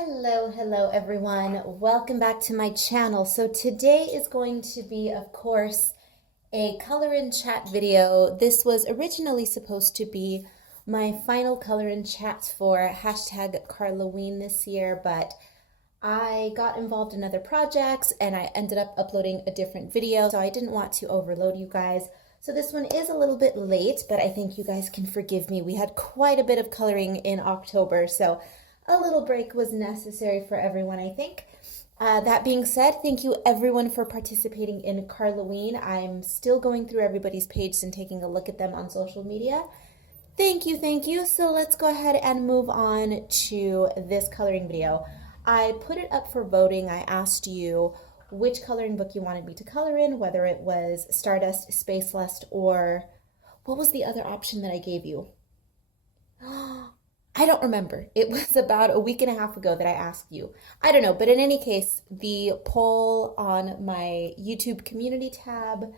Hello everyone. Welcome back to my channel. So today is going to be, of course, a color in chat video. This was originally supposed to be my final color in chat for hashtag Karlaween this year, but I got involved in other projects and I ended up uploading a different video, so I didn't want to overload you guys. So this one is a little bit late, but I think you guys can forgive me. We had quite a bit of coloring in October, so a little break was necessary for everyone, I think. That being said, thank you everyone for participating in Karlaween. I'm still going through everybody's pages and taking a look at them on social media. Thank you, thank you. So let's go ahead and move on to this coloring video. I put it up for voting. I asked you which coloring book you wanted me to color in, whether it was Stardust, Spacelust, or what was the other option that I gave you? I don't remember. It was about a week and a half ago that I asked you. I don't know, but in any case, the poll on my YouTube community tab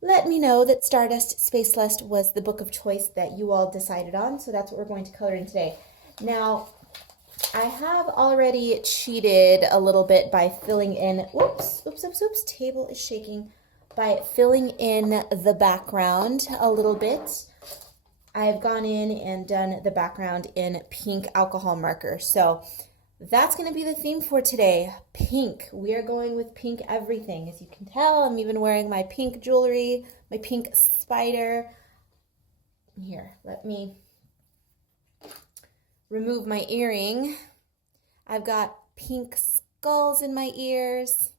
let me know that Stardust Spacelust was the book of choice that you all decided on, so that's what we're going to color in today. Now, I have already cheated a little bit by filling in, oops, table is shaking, by filling in the background a little bit. I've gone in and done the background in pink alcohol marker. So that's going to be the theme for today, pink. We are going with pink everything. As you can tell, I'm even wearing my pink jewelry, my pink spider. Here, let me remove my earring. I've got pink skulls in my ears,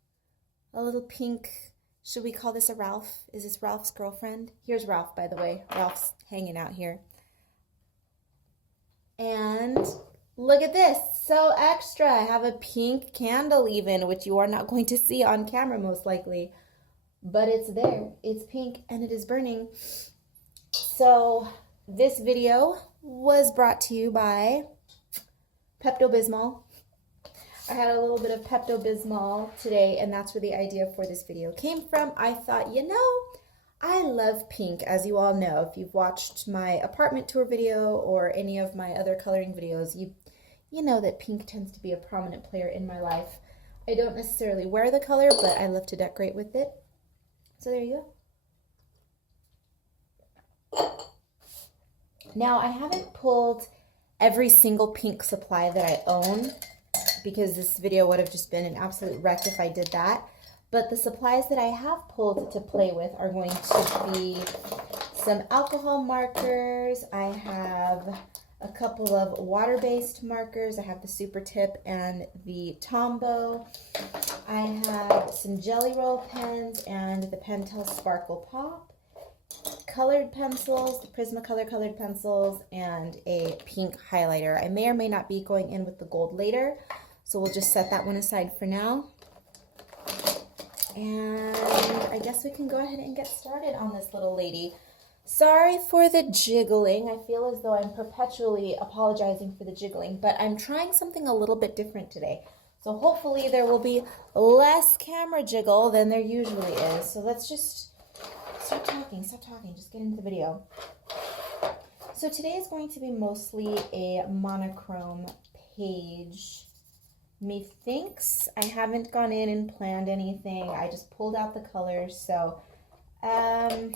a little pink. Should we call this a Ralph? Is this Ralph's girlfriend? Here's Ralph, by the way. Ralph's hanging out here. And look at this. So extra. I have a pink candle even, which you are not going to see on camera most likely. But it's there. It's pink and it is burning. So this video was brought to you by Pepto-Bismol. I had a little bit of Pepto-Bismol today, and that's where the idea for this video came from. I thought, you know, I love pink, as you all know. If you've watched my apartment tour video or any of my other coloring videos, you know that pink tends to be a prominent player in my life. I don't necessarily wear the color, but I love to decorate with it. So there you go. Now, I haven't pulled every single pink supply that I own, because this video would have just been an absolute wreck if I did that. But the supplies that I have pulled to play with are going to be some alcohol markers. I have a couple of water-based markers. I have the Super Tip and the Tombow. I have some Jelly Roll pens and the Pentel Sparkle Pop. Colored pencils, the Prismacolor colored pencils, and a pink highlighter. I may or may not be going in with the gold later, so we'll just set that one aside for now. And I guess we can go ahead and get started on this little lady. Sorry for the jiggling. I feel as though I'm perpetually apologizing for the jiggling, but I'm trying something a little bit different today. So hopefully there will be less camera jiggle than there usually is. So let's just stop talking, just get into the video. So today is going to be mostly a monochrome page. Methinks. I haven't gone in and planned anything. I just pulled out the colors. So I'm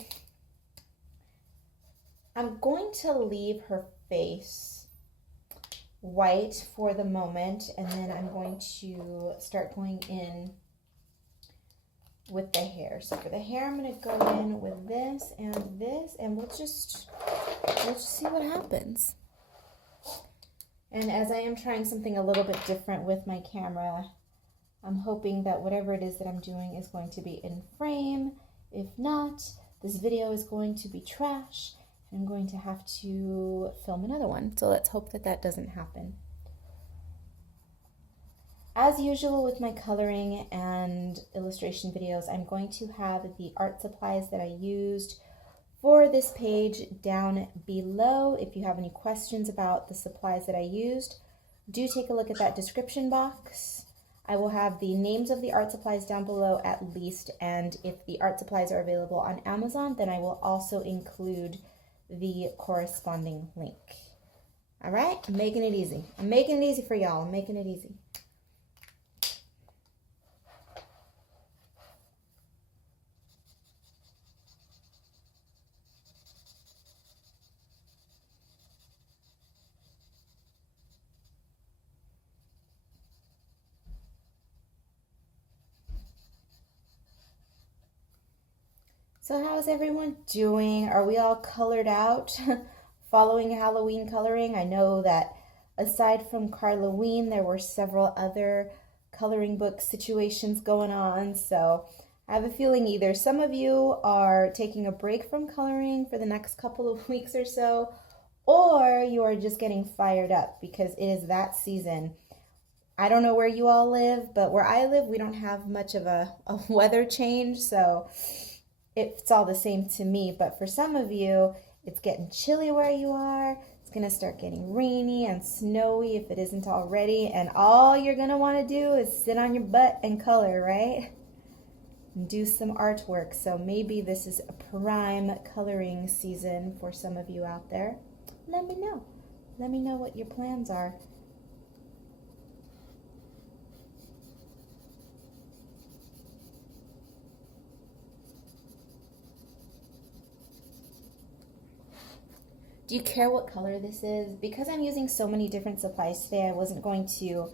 going to leave her face white for the moment, and then I'm going to start going in with the hair. So for the hair, I'm going to go in with this, and we'll just see what happens. And as I am trying something a little bit different with my camera, I'm hoping that whatever it is that I'm doing is going to be in frame. If not, this video is going to be trash. I'm going to have to film another one. So let's hope that that doesn't happen. As usual with my coloring and illustration videos, I'm going to have the art supplies that I used for this page down below. If you have any questions about the supplies that I used, do take a look at that description box. I will have the names of the art supplies down below at least, and if the art supplies are available on Amazon, then I will also include the corresponding link. All right, I'm making it easy. I'm making it easy for y'all. I'm making it easy. So how's everyone doing? Are we all colored out? Following Halloween coloring? I know that aside from Karlaween, there were several other coloring book situations going on. So I have a feeling either some of you are taking a break from coloring for the next couple of weeks or so, or you are just getting fired up because it is that season. I don't know where you all live, but where I live, we don't have much of a weather change, so it's all the same to me. But for some of you, it's getting chilly where you are. It's going to start getting rainy and snowy if it isn't already. And all you're going to want to do is sit on your butt and color, right? And do some artwork. So maybe this is a prime coloring season for some of you out there. Let me know. Let me know what your plans are. Do you care what color this is? Because I'm using so many different supplies today, I wasn't going to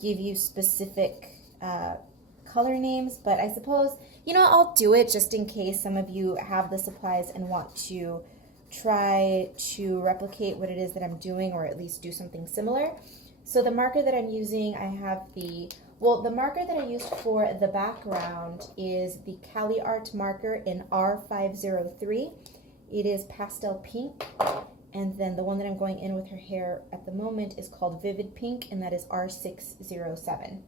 give you specific color names, but I suppose, you know, I'll do it just in case some of you have the supplies and want to try to replicate what it is that I'm doing, or at least do something similar. So the marker that I'm using, I have the marker that I used for the background is the Cali Art marker in R503. It is pastel pink, and then the one that I'm going in with her hair at the moment is called Vivid Pink, and that is R607.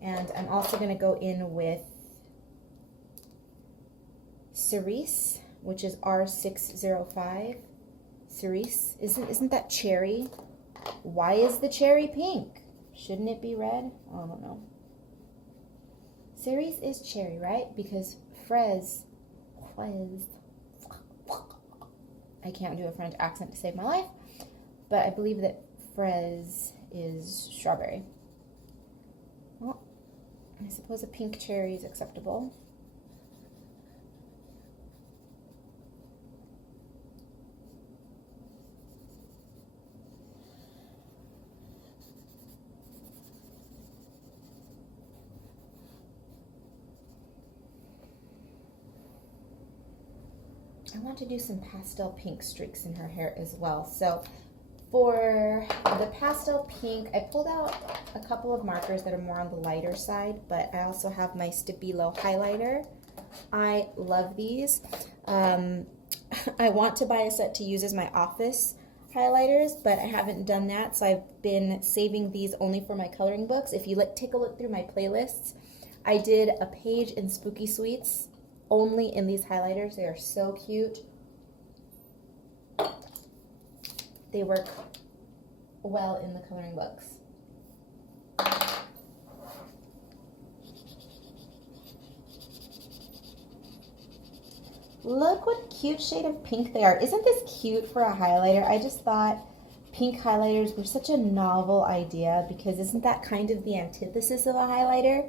And I'm also going to go in with Cerise, which is R605. Cerise, isn't that cherry? Why is the cherry pink? Shouldn't it be red? I don't know. Cerise is cherry, right? Because fraise. I can't do a French accent to save my life, but I believe that fraise is strawberry. Well, I suppose a pink cherry is acceptable. I want to do some pastel pink streaks in her hair as well. So for the pastel pink, I pulled out a couple of markers that are more on the lighter side, but I also have my Stabilo highlighter. I love these. I want to buy a set to use as my office highlighters, but I haven't done that, so I've been saving these only for my coloring books. If you take a look through my playlists, I did a page in Spooky Sweets only in these highlighters. They are so cute. They work well in the coloring books. Look what cute shade of pink they are. Isn't this cute for a highlighter? I just thought pink highlighters were such a novel idea, because isn't that kind of the antithesis of a highlighter?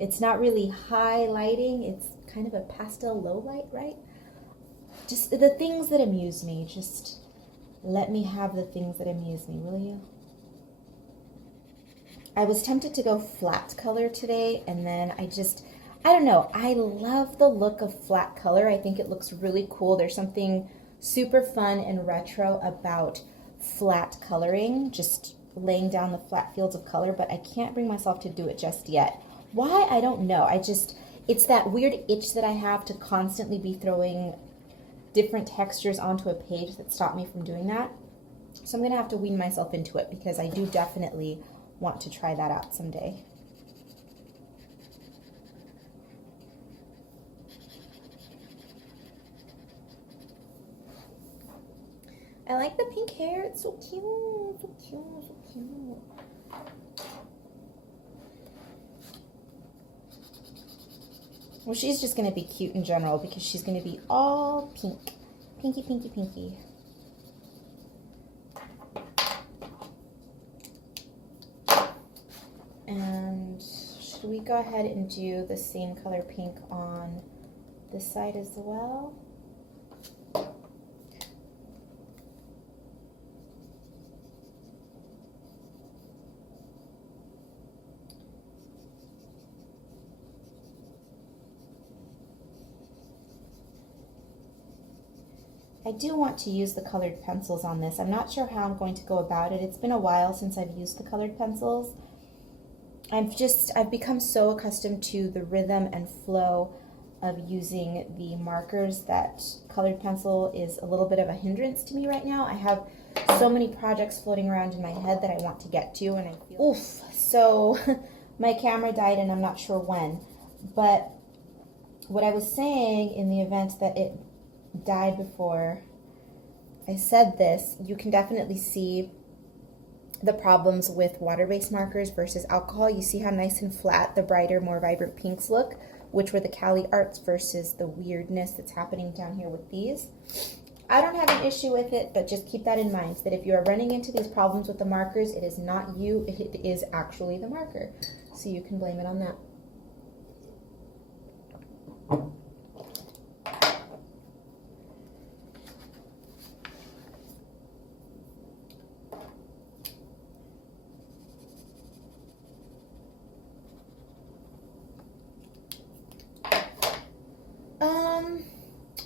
It's not really highlighting, it's kind of a pastel low light, right? Just the things that amuse me. Just let me have the things that amuse me, will you? I was tempted to go flat color today, and then I don't know. I love the look of flat color. I think it looks really cool. There's something super fun and retro about flat coloring, just laying down the flat fields of color, but I can't bring myself to do it just yet. Why? I don't know. It's that weird itch that I have to constantly be throwing different textures onto a page that stop me from doing that. So I'm going to have to wean myself into it, because I do definitely want to try that out someday. I like the pink hair. It's so cute, so cute, so cute. Well, she's just going to be cute in general, because she's going to be all pink. Pinky, pinky, pinky. And should we go ahead and do the same color pink on this side as well? I do want to use the colored pencils on this. I'm not sure how I'm going to go about it. It's been a while since I've used the colored pencils. I've become so accustomed to the rhythm and flow of using the markers that colored pencil is a little bit of a hindrance to me right now. I have so many projects floating around in my head that I want to get to, and I feel so my camera died and I'm not sure when. But what I was saying in the event that it died before I said this, you can definitely see the problems with water-based markers versus alcohol. You see how nice and flat the brighter, more vibrant pinks look, which were the Cali Arts, versus the weirdness that's happening down here with these. I don't have an issue with it, but just keep that in mind, that if you are running into these problems with the markers, it is not you, it is actually the marker. So you can blame it on that.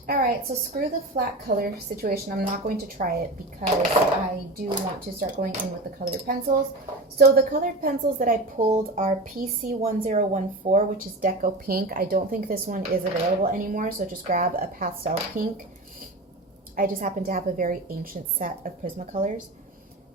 Alright, so screw the flat color situation. I'm not going to try it because I do want to start going in with the colored pencils. So the colored pencils that I pulled are PC1014, which is Deco Pink. I don't think this one is available anymore, so just grab a pastel pink. I just happen to have a very ancient set of Prismacolors.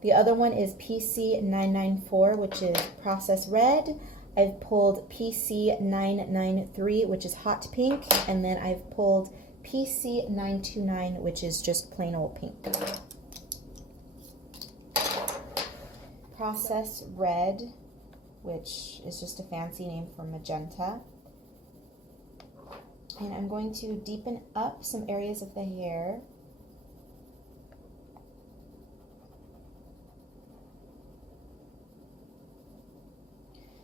The other one is PC994, which is Process Red. I've pulled PC993, which is Hot Pink, and then I've pulled PC929, which is just plain old pink. Process Red, which is just a fancy name for magenta. And I'm going to deepen up some areas of the hair.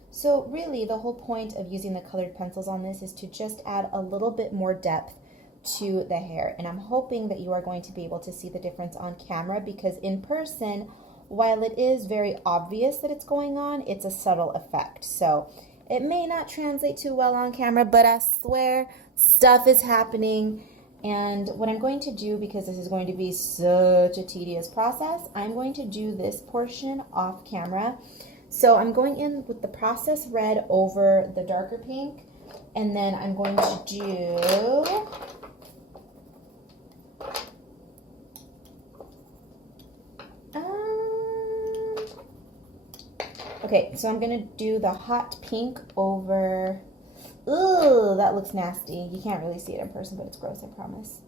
So really, the whole point of using the colored pencils on this is to just add a little bit more depth to the hair. And I'm hoping that you are going to be able to see the difference on camera, because in person, while it is very obvious that it's going on, it's a subtle effect. So it may not translate too well on camera, but I swear stuff is happening. And what I'm going to do, because this is going to be such a tedious process, I'm going to do this portion off camera. So I'm going in with the Process Red over the darker pink, and then I'm going to do okay, so I'm going to do the hot pink over, ooh, that looks nasty. You can't really see it in person, but it's gross, I promise.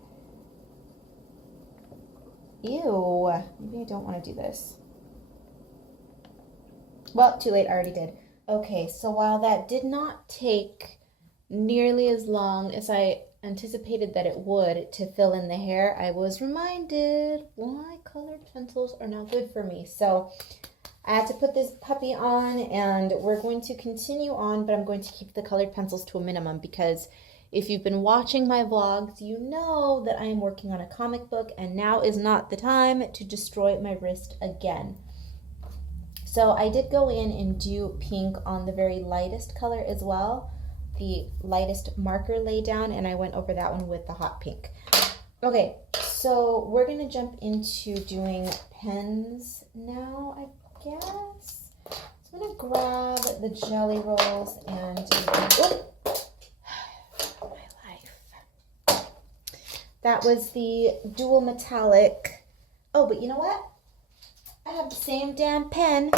Ew, maybe I don't want to do this. Well, too late, I already did. Okay, so while that did not take nearly as long as I anticipated that it would to fill in the hair, I was reminded why colored pencils are not good for me. So I had to put this puppy on, and we're going to continue on, but I'm going to keep the colored pencils to a minimum, because if you've been watching my vlogs, you know that I am working on a comic book, and now is not the time to destroy my wrist again. So I did go in and do pink on the very lightest color as well, the lightest marker lay down, and I went over that one with the hot pink. Okay, so we're going to jump into doing pens now, I guess. So I'm going to grab the Jelly Rolls and do, my life. That was the dual metallic. Oh, but you know what? I have the same damn pen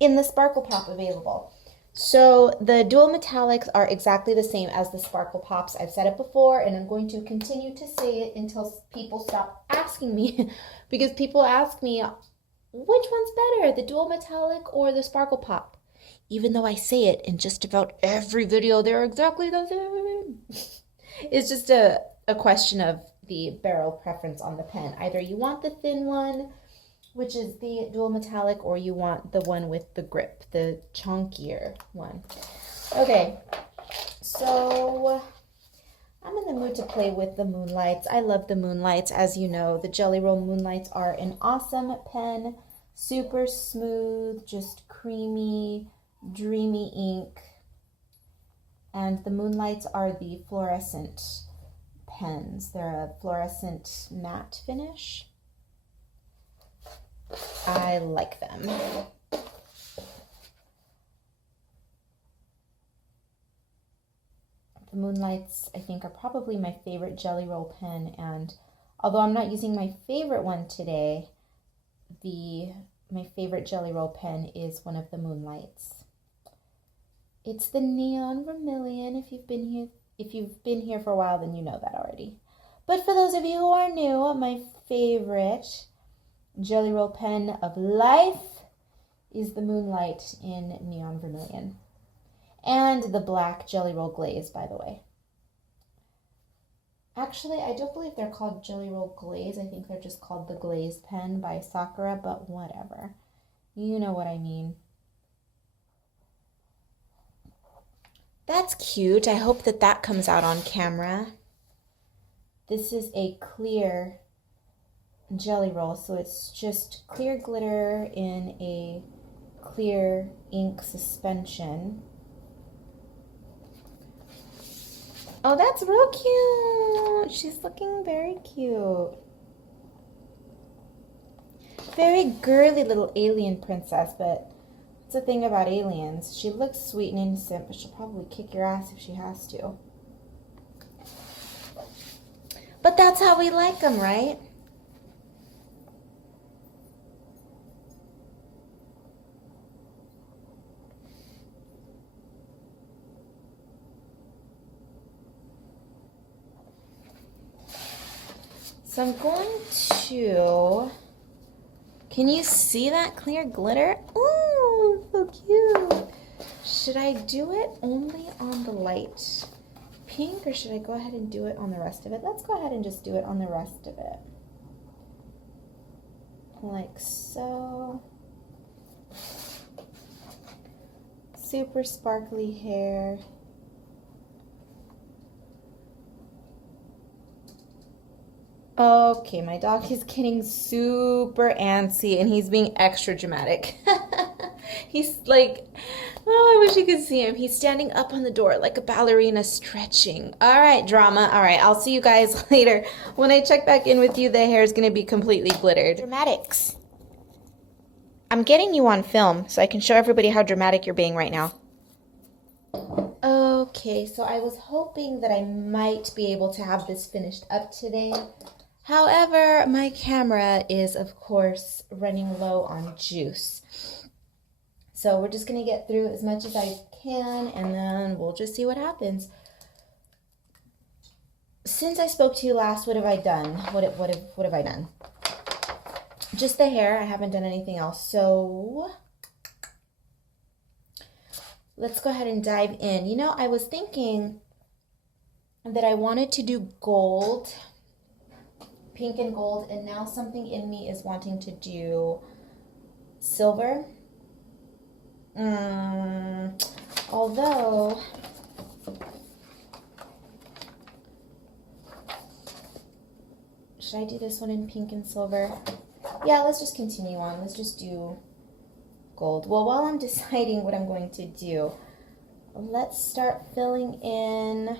in the Sparkle Pop available. So the dual metallics are exactly the same as the Sparkle Pops. I've said it before, and I'm going to continue to say it until people stop asking me, because people ask me, which one's better, the dual metallic or the Sparkle Pop? Even though I say it in just about every video, they're exactly the same. It's just a question of the barrel preference on the pen. Either you want the thin one which is the dual metallic, or you want the one with the grip, the chunkier one. Okay, so I'm in the mood to play with the Moonlights. I love the Moonlights. As you know, the Jelly Roll Moonlights are an awesome pen. Super smooth, just creamy, dreamy ink. And the Moonlights are the fluorescent pens. They're a fluorescent matte finish. I like them. The Moonlights, I think, are probably my favorite Jelly Roll pen, and although I'm not using my favorite one today, my favorite Jelly Roll pen is one of the Moonlights. It's the Neon Vermilion. If you've been here for a while, then you know that already. But for those of you who are new, my favorite Jelly Roll pen of life is the Moonlight in Neon Vermilion. And the black Jelly Roll Glaze, by the way. Actually, I don't believe they're called Jelly Roll Glaze. I think they're just called the Glaze pen by Sakura, but whatever. You know what I mean. That's cute. I hope that comes out on camera. This is a clear Jelly Roll, so it's just clear glitter in a clear ink suspension. Oh, that's real cute. She's looking very cute. Very girly little alien princess, but that's the thing about aliens. She looks sweet and innocent, but she'll probably kick your ass if she has to. But that's how we like them, right? So I'm going to, can you see that clear glitter? Ooh, so cute. Should I do it only on the light pink, or should I go ahead and do it on the rest of it? Let's go ahead and just do it on the rest of it. Like so. Super sparkly hair. Okay, my dog is getting super antsy and he's being extra dramatic. He's like, oh, I wish you could see him. He's standing up on the door like a ballerina stretching. All right, drama. All right, I'll see you guys later. When I check back in with you, the hair is going to be completely glittered. Dramatics. I'm getting you on film so I can show everybody how dramatic you're being right now. Okay, so I was hoping that I might be able to have this finished up today. However, my camera is, of course, running low on juice. So we're just going to get through as much as I can, and then we'll just see what happens. Since I spoke to you last, what have I done? What have I done? Just the hair. I haven't done anything else. So let's go ahead and dive in. You know, I was thinking that I wanted to do gold, pink and gold, and now something in me is wanting to do silver. Although should I do this one in pink and silver? Yeah, let's just continue on. Let's just do gold. Well, while I'm deciding what I'm going to do, let's start filling in.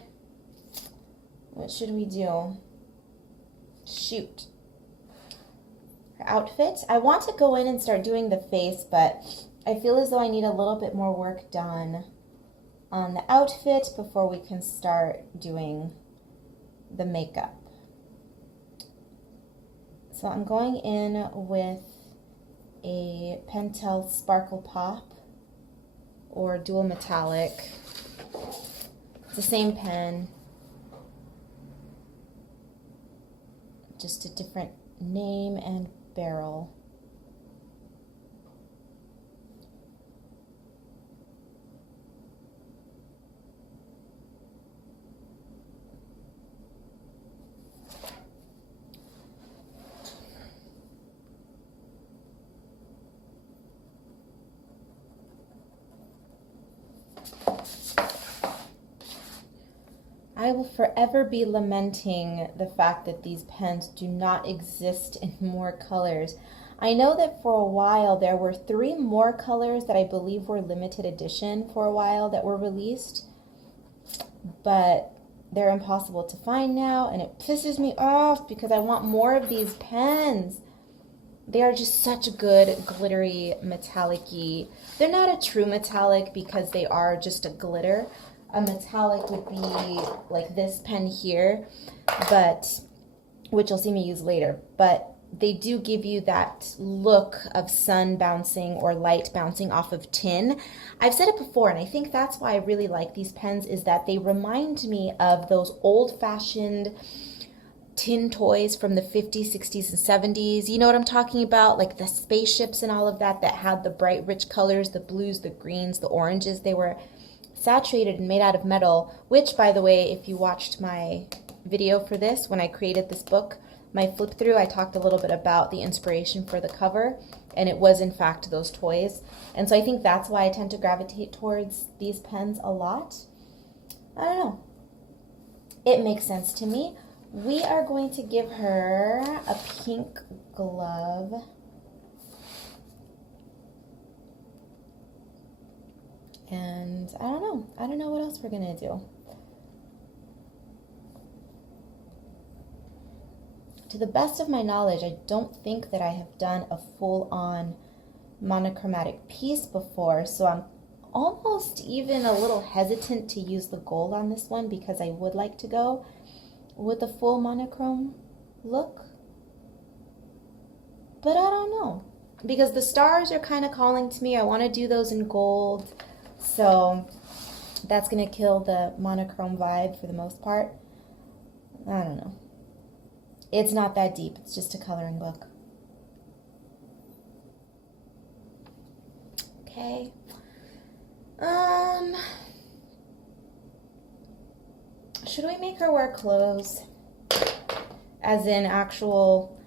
What should we do? Shoot. Her outfit. I want to go in and start doing the face, but I feel as though I need a little bit more work done on the outfit before we can start doing the makeup. So I'm going in with a Pentel Sparkle Pop or dual metallic. It's the same pen, just a different name and barrel. I will forever be lamenting the fact that these pens do not exist in more colors. I know that for a while there were 3 more colors that I believe were limited edition for a while that were released, but they're impossible to find now, and it pisses me off because I want more of these pens. They are just such good glittery metallic-y. They're not a true metallic because they are just a glitter. A metallic would be like this pen here, but which you'll see me use later, but they do give you that look of sun bouncing or light bouncing off of tin. I've said it before, and I think that's why I really like these pens, is that they remind me of those old-fashioned tin toys from the 50s, 60s, and 70s. You know what I'm talking about? Like the spaceships and all of that had the bright, rich colors, the blues, the greens, the oranges. They were saturated and made out of metal, which, by the way, if you watched my video for this, when I created this book, my flip through, I talked a little bit about the inspiration for the cover, and it was in fact those toys. And so I think that's why I tend to gravitate towards these pens a lot. I don't know. It makes sense to me. We are going to give her a pink glove. And I don't know what else we're gonna do. To the best of my knowledge, I don't think that I have done a full-on monochromatic piece before, so I'm almost even a little hesitant to use the gold on this one because I would like to go with a full monochrome look. But I don't know, because the stars are kind of calling to me. I want to do those in gold, so that's going to kill the monochrome vibe for the most part. I don't know. It's not that deep. It's just a coloring book. Okay. Should we make her wear clothes? As in actual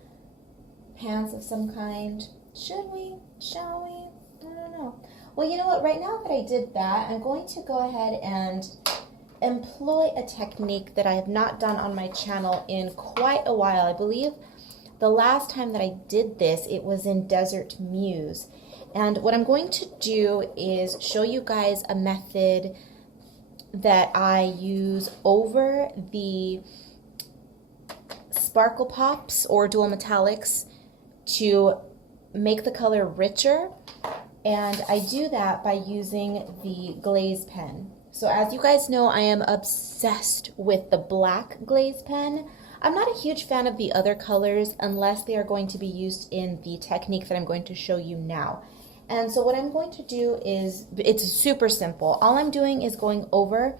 pants of some kind? Should we? Shall we? I don't know. Well, you know what? Right now that I did that, I'm going to go ahead and employ a technique that I have not done on my channel in quite a while. I believe the last time that I did this, it was in Desert Muse. And what I'm going to do is show you guys a method that I use over the Sparkle Pops or Dual Metallics to make the color richer. And I do that by using the Glaze pen. So as you guys know, I am obsessed with the black Glaze pen. I'm not a huge fan of the other colors unless they are going to be used in the technique that I'm going to show you now. And so what I'm going to do is, it's super simple. All I'm doing is going over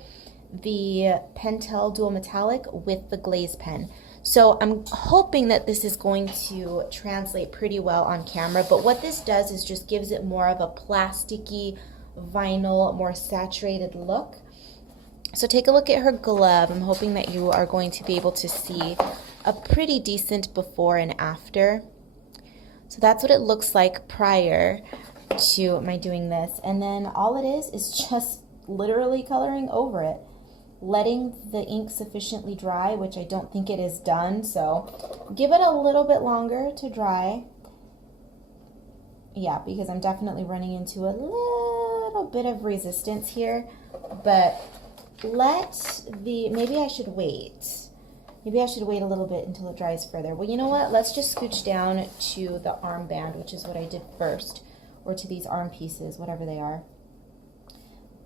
the Pentel Dual Metallic with the Glaze pen. So I'm hoping that this is going to translate pretty well on camera, but what this does is just gives it more of a plasticky, vinyl, more saturated look. So take a look at her glove. I'm hoping that you are going to be able to see a pretty decent before and after. So that's what it looks like prior to my doing this. And then all it is just literally coloring over it, letting the ink sufficiently dry, which I don't think it is done. So give it a little bit longer to dry. Yeah, because I'm definitely running into a little bit of resistance here, but maybe I should wait. Maybe I should wait a little bit until it dries further. Well, you know what? Let's just scooch down to the armband, which is what I did first, or to these arm pieces, whatever they are.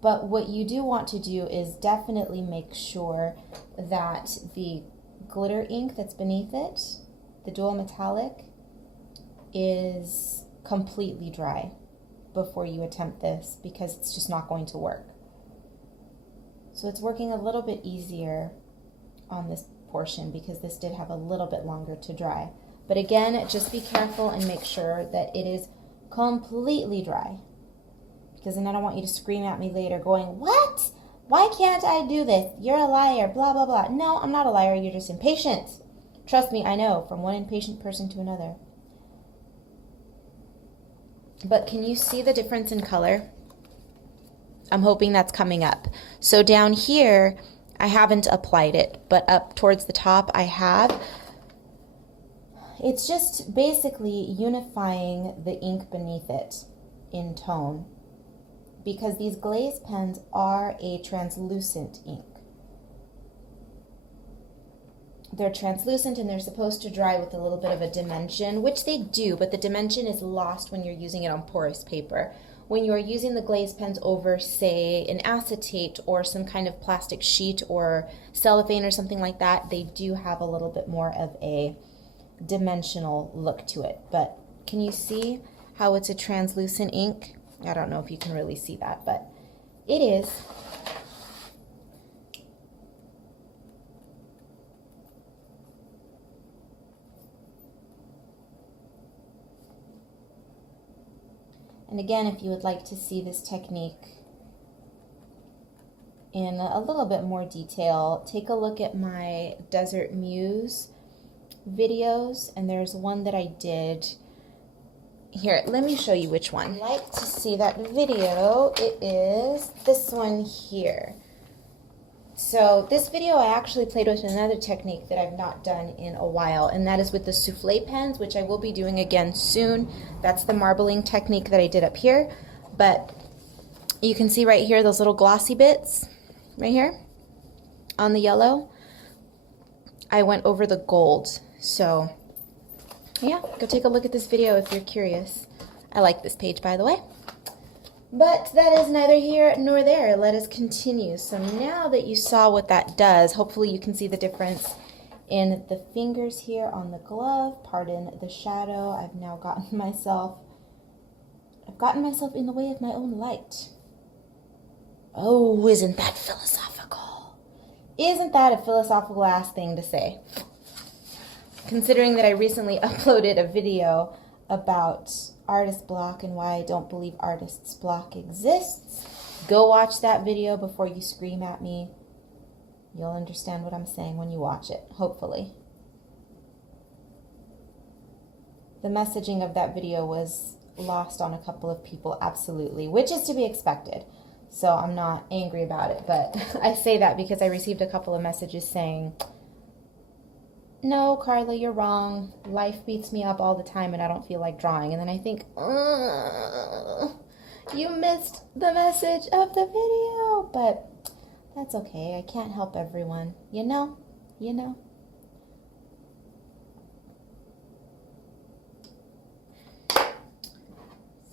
But what you do want to do is definitely make sure that the glitter ink that's beneath it, the dual metallic, is completely dry before you attempt this, because it's just not going to work. So it's working a little bit easier on this portion because this did have a little bit longer to dry. But again, just be careful and make sure that it is completely dry, because then I don't want you to scream at me later going, "What? Why can't I do this? You're a liar, blah, blah, blah." No, I'm not a liar. You're just impatient. Trust me, I know, from one impatient person to another. But can you see the difference in color? I'm hoping that's coming up. So down here, I haven't applied it, but up towards the top I have. It's just basically unifying the ink beneath it in tone, because these Glaze pens are a translucent ink. They're translucent and they're supposed to dry with a little bit of a dimension, which they do, but the dimension is lost when you're using it on porous paper. When you're using the Glaze pens over, say, an acetate or some kind of plastic sheet or cellophane or something like that, they do have a little bit more of a dimensional look to it. But can you see how it's a translucent ink? I don't know if you can really see that, but it is. And again, if you would like to see this technique in a little bit more detail, take a look at my Desert Muse videos, and there's one that I did. Here, let me show you which one. If you'd like to see that video, it is this one here. So this video I actually played with another technique that I've not done in a while, and that is with the souffle pens, which I will be doing again soon. That's the marbling technique that I did up here. But you can see right here those little glossy bits right here on the yellow. I went over the gold. So yeah, go take a look at this video if you're curious. I like this page, by the way. But that is neither here nor there. Let us continue. So now that you saw what that does, hopefully you can see the difference in the fingers here on the glove. Pardon the shadow. I've now gotten myself in the way of my own light. Oh, isn't that philosophical? Isn't that a philosophical ass thing to say? Considering that I recently uploaded a video about artist block and why I don't believe artist's block exists. Go watch that video before you scream at me. You'll understand what I'm saying when you watch it, hopefully. The messaging of that video was lost on a couple of people, absolutely, which is to be expected. So I'm not angry about it, but I say that because I received a couple of messages saying, no, Karla, you're wrong. Life beats me up all the time and I don't feel like drawing. And then I think, you missed the message of the video. But that's okay. I can't help everyone. You know?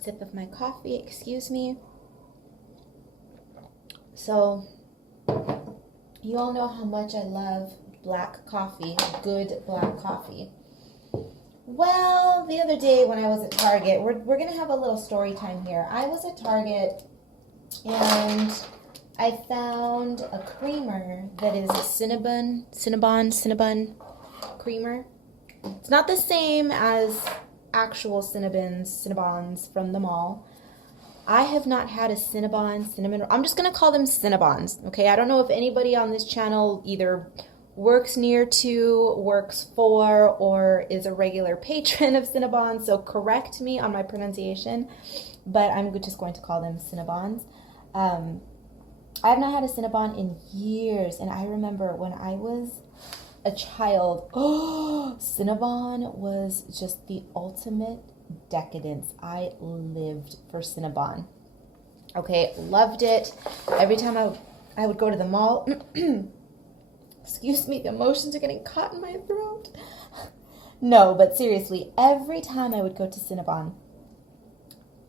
Sip of my coffee, excuse me. So, you all know how much I love black coffee, good black coffee. Well, the other day when I was at Target, we're going to have a little story time here. I was at Target and I found a creamer that is a Cinnabon creamer. It's not the same as actual Cinnabons from the mall. I have not had a cinnamon, I'm just going to call them Cinnabons, okay? I don't know if anybody on this channel either works near to, works for, or is a regular patron of Cinnabons, so correct me on my pronunciation, but I'm just going to call them Cinnabons. I have not had a Cinnabon in years, and I remember when I was a child, Cinnabon was just the ultimate decadence. I lived for Cinnabon. Okay, loved it. Every time I would go to the mall, excuse me, the emotions are getting caught in my throat. No, but seriously, every time I would go to Cinnabon,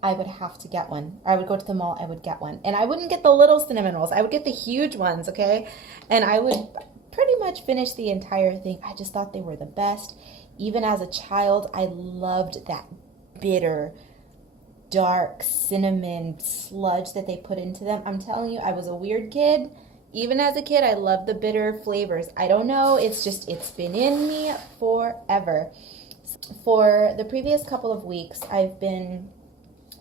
I would have to get one. Or I would go to the mall, I would get one. And I wouldn't get the little cinnamon rolls. I would get the huge ones, okay? And I would pretty much finish the entire thing. I just thought they were the best. Even as a child, I loved that bitter, dark cinnamon sludge that they put into them. I'm telling you, I was a weird kid. Even as a kid, I loved the bitter flavors. I don't know, it's been in me forever. For the previous couple of weeks, I've been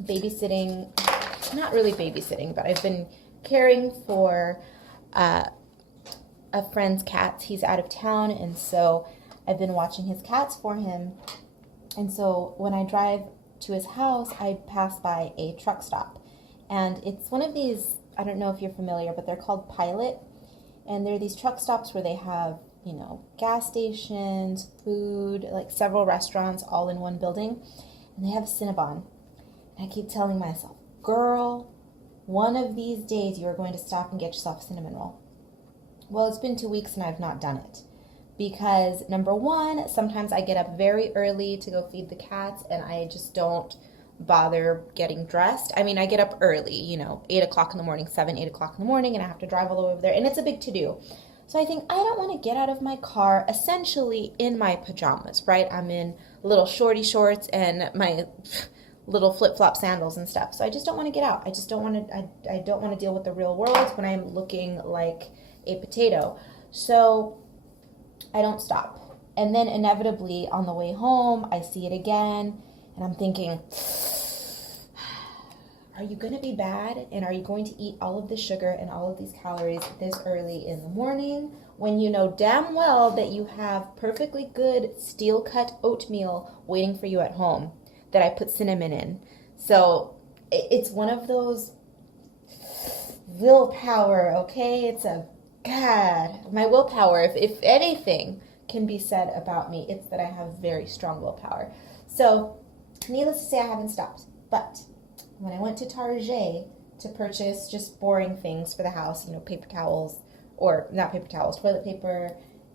babysitting, not really babysitting, but I've been caring for a friend's cats. He's out of town, and so I've been watching his cats for him. And so when I drive to his house, I pass by a truck stop. And it's one of these, I don't know if you're familiar, but they're called Pilot. And there are these truck stops where they have, you know, gas stations, food, like several restaurants all in one building. And they have Cinnabon. And I keep telling myself, girl, one of these days you are going to stop and get yourself a cinnamon roll. Well, it's been 2 weeks and I've not done it. Because number one, sometimes I get up very early to go feed the cats and I just don't bother getting dressed. I mean, I get up early, you know, 8 o'clock in the morning, 7, 8 o'clock in the morning, and I have to drive all the way over there, and it's a big to-do. So I think I don't want to get out of my car essentially in my pajamas, right? I'm in little shorty shorts and my little flip-flop sandals and stuff. So I just don't want to get out. I just don't want to, I don't want to deal with the real world when I'm looking like a potato. So I don't stop. And then inevitably on the way home, I see it again and I'm thinking, are you going to be bad? And are you going to eat all of this sugar and all of these calories this early in the morning when you know damn well that you have perfectly good steel-cut oatmeal waiting for you at home that I put cinnamon in? So it's one of those willpower, okay? It's a, God, my willpower, if anything can be said about me, it's that I have very strong willpower. So needless to say, I haven't stopped. But when I went to Target to purchase just boring things for the house, you know, paper towels, or not paper towels, toilet paper,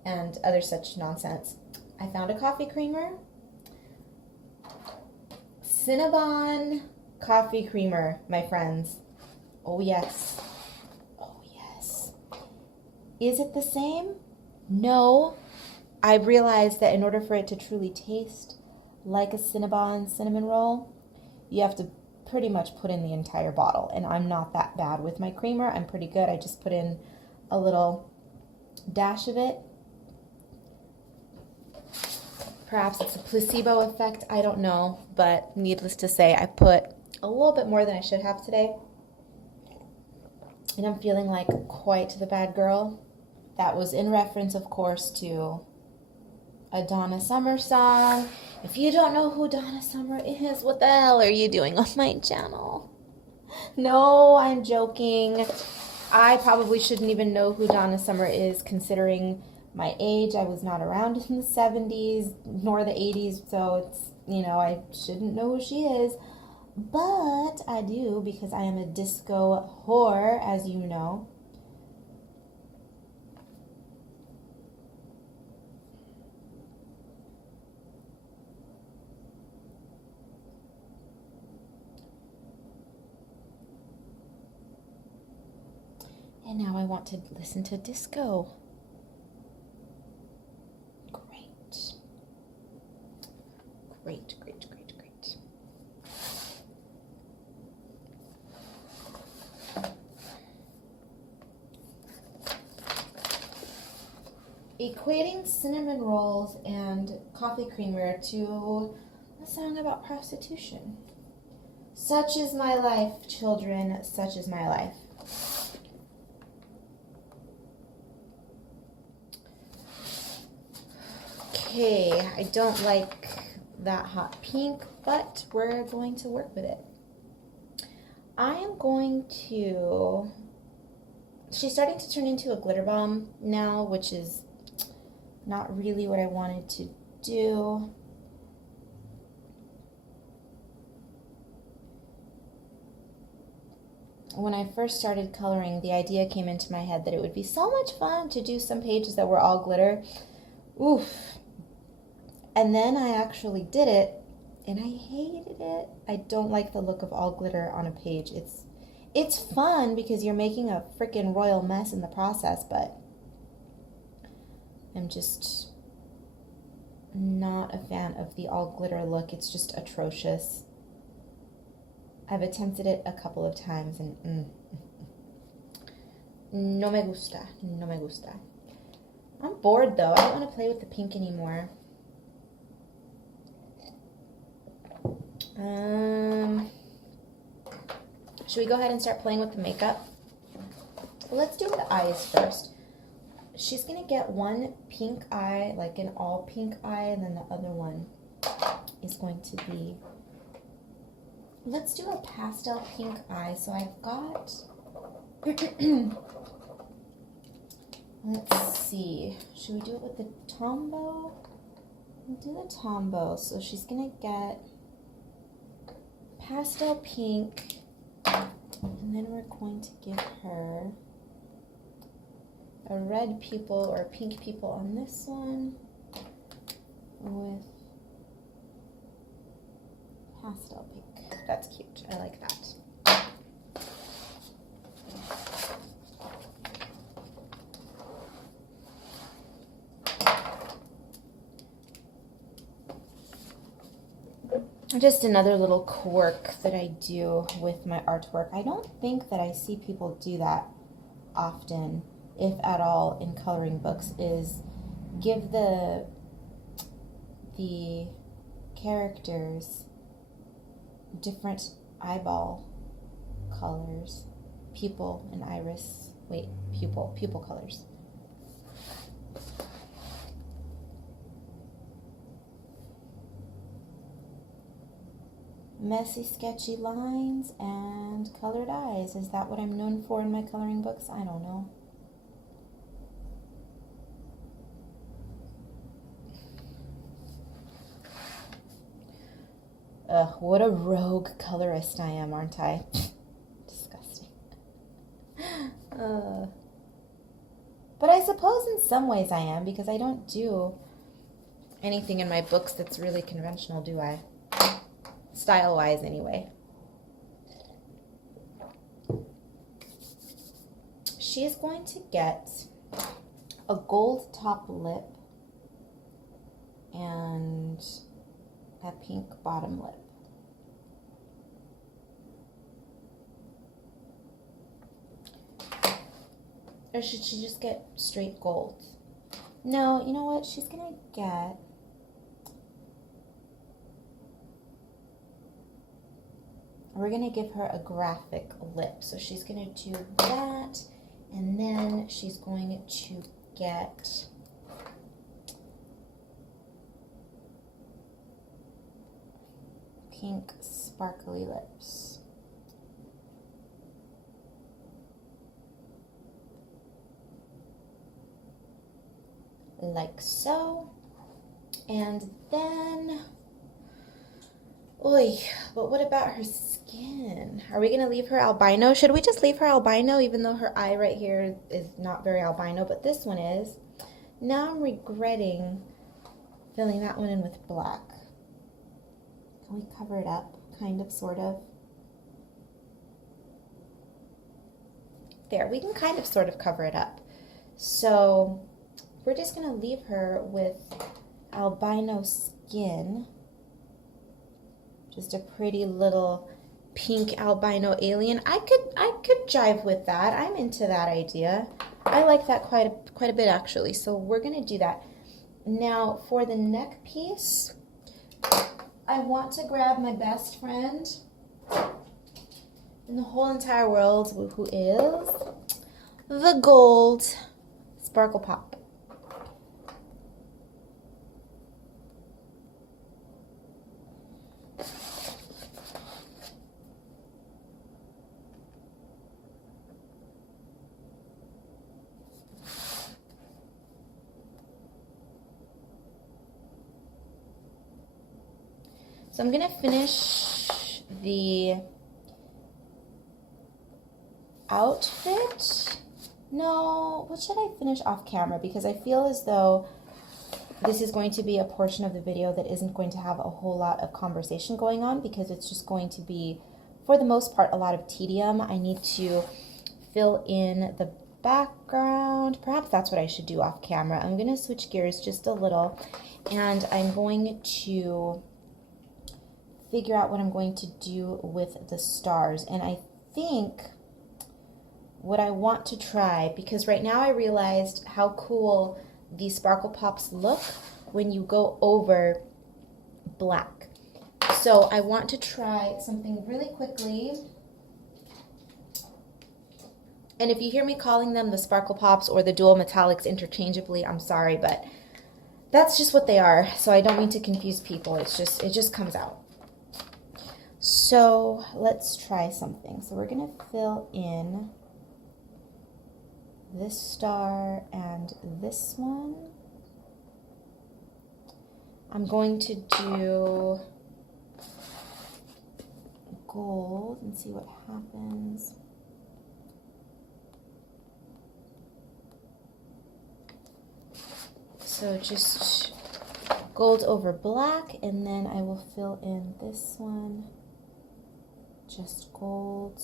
and other such nonsense, I found a coffee creamer. Cinnabon coffee creamer, my friends. Oh, yes. Oh, yes. Is it the same? No. I realized that in order for it to truly taste like a Cinnabon cinnamon roll, you have to pretty much put in the entire bottle. And I'm not that bad with my creamer. I'm pretty good. I just put in a little dash of it. Perhaps it's a placebo effect. I don't know. But needless to say, I put a little bit more than I should have today. And I'm feeling like quite the bad girl. That was in reference, of course, to a Donna Summer song. If you don't know who Donna Summer is, what the hell are you doing on my channel? No, I'm joking. I probably shouldn't even know who Donna Summer is, considering my age. I was not around in the 70s nor the 80s, so it's, you know, I shouldn't know who she is. But I do, because I am a disco whore, as you know. And now I want to listen to disco. Great. Great, great, great, great. Equating cinnamon rolls and coffee creamer to a song about prostitution. Such is my life, children, such is my life. Okay, I don't like that hot pink, but we're going to work with it. I am going to... She's starting to turn into a glitter bomb now, which is not really what I wanted to do. When I first started coloring, the idea came into my head that it would be so much fun to do some pages that were all glitter. Oof. And then I actually did it, and I hated it. I don't like the look of all glitter on a page. It's fun because you're making a freaking royal mess in the process, but I'm just not a fan of the all glitter look. It's just atrocious. I've attempted it a couple of times, and no me gusta, no me gusta. I'm bored though. I don't want to play with the pink anymore. Should we go ahead and start playing with the makeup? Let's do the eyes first. She's going to get one pink eye, like an all pink eye, and then the other one is going to be... Let's do a pastel pink eye. So I've got Let's see. Should we do it with the Tombow? We'll do the Tombow. So she's going to get pastel pink, and then we're going to give her a red pupil or a pink pupil on this one with pastel pink. That's cute. I like that. Just another little quirk that I do with my artwork. I don't think that I see people do that often, if at all, in coloring books, is give the characters different eyeball colors, pupil and iris, pupil colors. Messy, sketchy lines and colored eyes. Is that what I'm known for in my coloring books? I don't know. Ugh, what a rogue colorist I am, aren't I? Disgusting. But I suppose in some ways I am, because I don't do anything in my books that's really conventional, do I? Style-wise, anyway. She is going to get a gold top lip and a pink bottom lip. Or should she just get straight gold? No, you know what? She's going to get... We're going to give her a graphic lip. So she's going to do that, and then she's going to get pink sparkly lips. Like so. And then... Oy, but what about her skin? Are we going to leave her albino? Should we just leave her albino, even though her eye right here is not very albino, but this one is? Now I'm regretting filling that one in with black. Can we cover it up? Kind of, sort of. There, we can kind of, sort of cover it up. So we're just going to leave her with albino skin. Just a pretty little pink albino alien. I could jive with that. I'm into that idea. I like that quite a bit, actually. So we're gonna do that. Now for the neck piece, I want to grab my best friend in the whole entire world, who is the gold Sparkle Pop. So I'm going to finish the outfit. No, what should I finish off camera? Because I feel as though this is going to be a portion of the video that isn't going to have a whole lot of conversation going on, because it's just going to be, for the most part, a lot of tedium. I need to fill in the background. Perhaps that's what I should do off camera. I'm going to switch gears just a little, and I'm going to figure out what I'm going to do with the stars. And I think what I want to try, because right now I realized how cool these Sparkle Pops look when you go over black. So I want to try something really quickly. And if you hear me calling them the Sparkle Pops or the Dual Metallics interchangeably, I'm sorry, but that's just what they are. So I don't mean to confuse people. It just comes out. So let's try something. So we're going to fill in this star and this one. I'm going to do gold and see what happens. So just gold over black, and then I will fill in this one, just gold.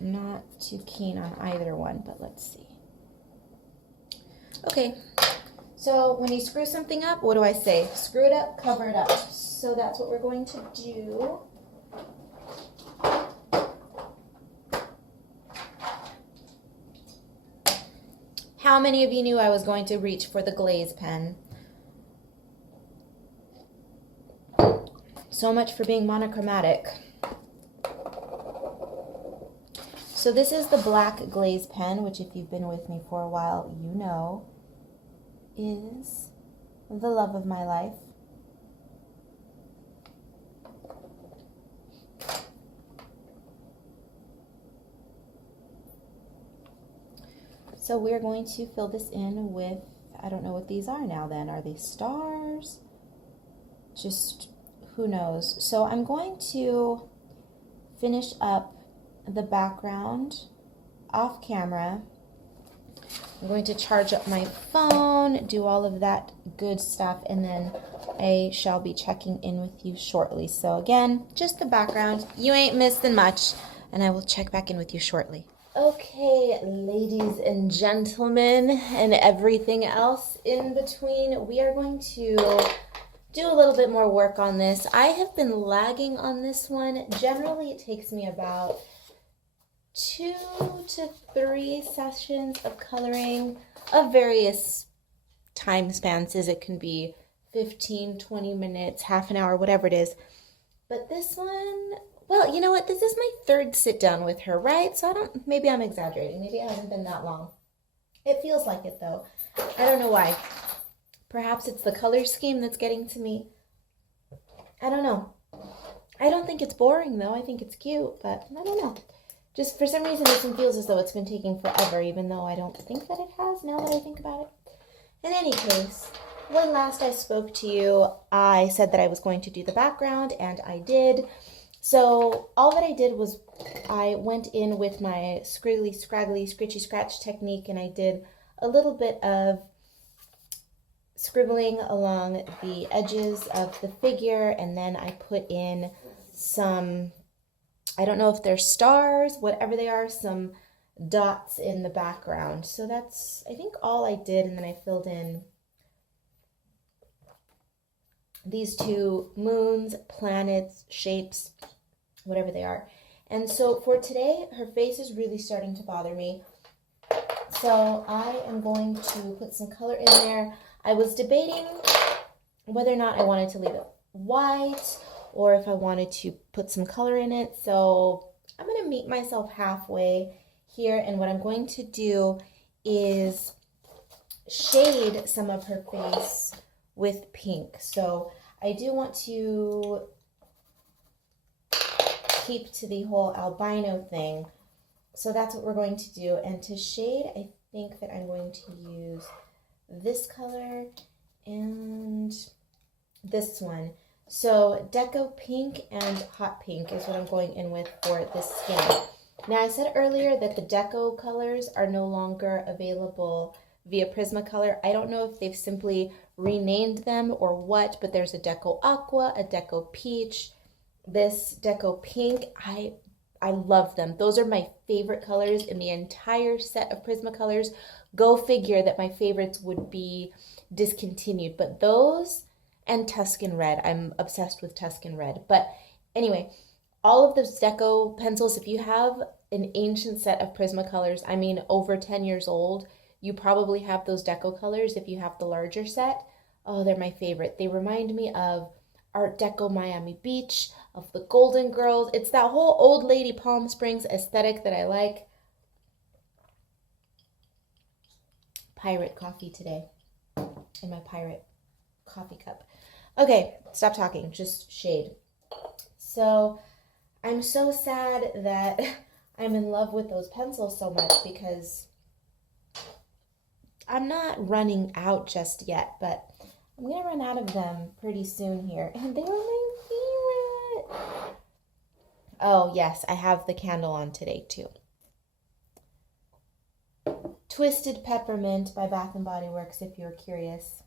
Not too keen on either one, but let's see. Okay, so when you screw something up, what do I say? Screw it up, cover it up. So that's what we're going to do. How many of you knew I was going to reach for the Glaze pen? So much for being monochromatic. So this is the black Glaze pen, which if you've been with me for a while, you know, is the love of my life. So we're going to fill this in with, I don't know what these are now then. Are they stars? Just who knows. So I'm going to finish up the background off camera. I'm going to charge up my phone, do all of that good stuff, and then I shall be checking in with you shortly. So again, just the background. You ain't missing much, and I will check back in with you shortly. Okay, ladies and gentlemen, and everything else in between, we are going to do a little bit more work on this. I have been lagging on this one. Generally, it takes me about 2 to 3 sessions of coloring of various time spans. It can be 15, 20 minutes, half an hour, whatever it is. But this one, well, you know what? This is my 3rd sit down with her, right? So maybe I'm exaggerating. Maybe it hasn't been that long. It feels like it though. I don't know why. Perhaps it's the color scheme that's getting to me. I don't know. I don't think it's boring though. I think it's cute, but I don't know. Just for some reason, this one feels as though it's been taking forever, even though I don't think that it has now that I think about it. In any case, when last I spoke to you, I said that I was going to do the background, and I did. So all that I did was I went in with my scriggly, scraggly, scritchy scratch technique, and I did a little bit of scribbling along the edges of the figure, and then I put in some, I don't know if they're stars, whatever they are, some dots in the background. So that's, I think, all I did, and then I filled in these 2 moons, planets, shapes, whatever they are. And so for today, her face is really starting to bother me. So I am going to put some color in there. I was debating whether or not I wanted to leave it white or if I wanted to put some color in it. So I'm going to meet myself halfway here, and what I'm going to do is shade some of her face with pink. So I do want to keep to the whole albino thing. So that's what we're going to do. And to shade, I think that I'm going to use this color and this one. So Deco Pink and Hot Pink is what I'm going in with for this skin. Now I said earlier that the Deco colors are no longer available via Prismacolor. I don't know if they've simply renamed them or what, but there's a Deco Aqua, a Deco Peach, this Deco Pink. I love them. Those are my favorite colors in the entire set of Prismacolors. Go figure that my favorites would be discontinued, but those and Tuscan Red. I'm obsessed with Tuscan Red. But anyway, all of those Deco pencils, if you have an ancient set of Prismacolors, I mean over 10 years old, you probably have those Deco colors if you have the larger set. Oh, they're my favorite. They remind me of Art Deco Miami Beach, of the Golden Girls. It's that whole old lady Palm Springs aesthetic that I like. Pirate coffee today in my pirate coffee cup. Okay, stop talking, just shade. So I'm so sad that I'm in love with those pencils so much because I'm not running out just yet, but I'm going to run out of them pretty soon here. And they were my favorite. Oh, yes, I have the candle on today, too. Twisted Peppermint by Bath & Body Works, if you're curious.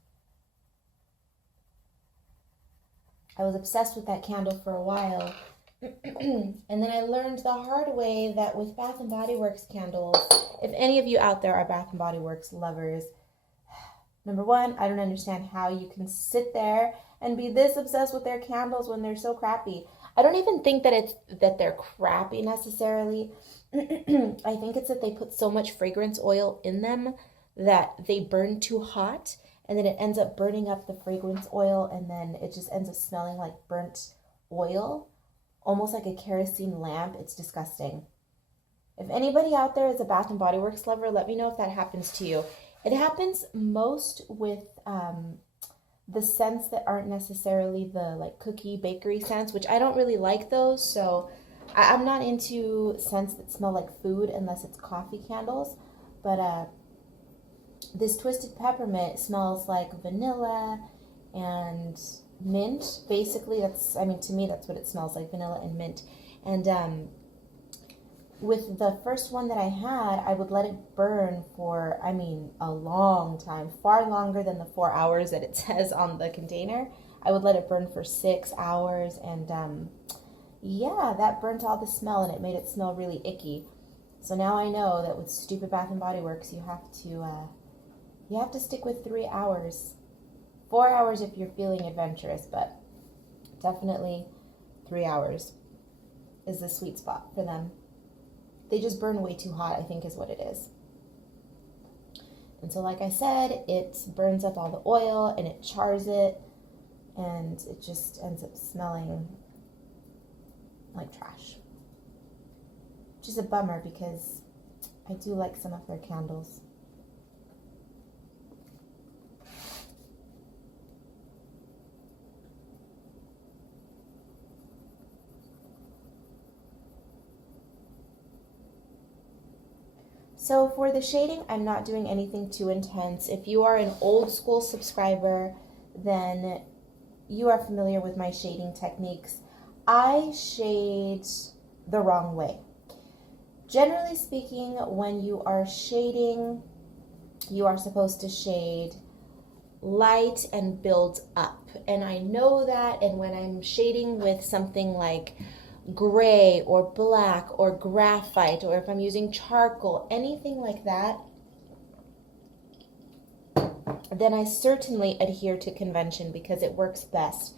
I was obsessed with that candle for a while. And then I learned the hard way that with Bath & Body Works candles, if any of you out there are Bath & Body Works lovers, number one, I don't understand how you can sit there and be this obsessed with their candles when they're so crappy. I don't even think that they're crappy necessarily. I think it's that they put so much fragrance oil in them that they burn too hot, and then it ends up burning up the fragrance oil, and then it just ends up smelling like burnt oil, almost like a kerosene lamp. It's disgusting. If anybody out there is a Bath & Body Works lover, let me know if that happens to you. It happens most with the scents that aren't necessarily the like cookie bakery scents, which I don't really like those. So I'm not into scents that smell like food unless it's coffee candles. But this Twisted Peppermint smells like vanilla and mint. Basically, to me, that's what it smells like, vanilla and mint. And with the first one that I had, I would let it burn for, a long time, far longer than the 4 hours that it says on the container. I would let it burn for 6 hours, and yeah, that burnt all the smell, and it made it smell really icky. So now I know that with stupid Bath & Body Works, you have to stick with 3 hours. 4 hours if you're feeling adventurous, but definitely 3 hours is the sweet spot for them. They just burn way too hot, I think is what it is. And so like I said, it burns up all the oil and it chars it, and it just ends up smelling like trash. Which is a bummer because I do like some of their candles. So for the shading, I'm not doing anything too intense. If you are an old school subscriber, then you are familiar with my shading techniques. I shade the wrong way. Generally speaking, when you are shading, you are supposed to shade light and build up. And I know that, and when I'm shading with something like gray or black or graphite, or if I'm using charcoal, anything like that, then I certainly adhere to convention because it works best.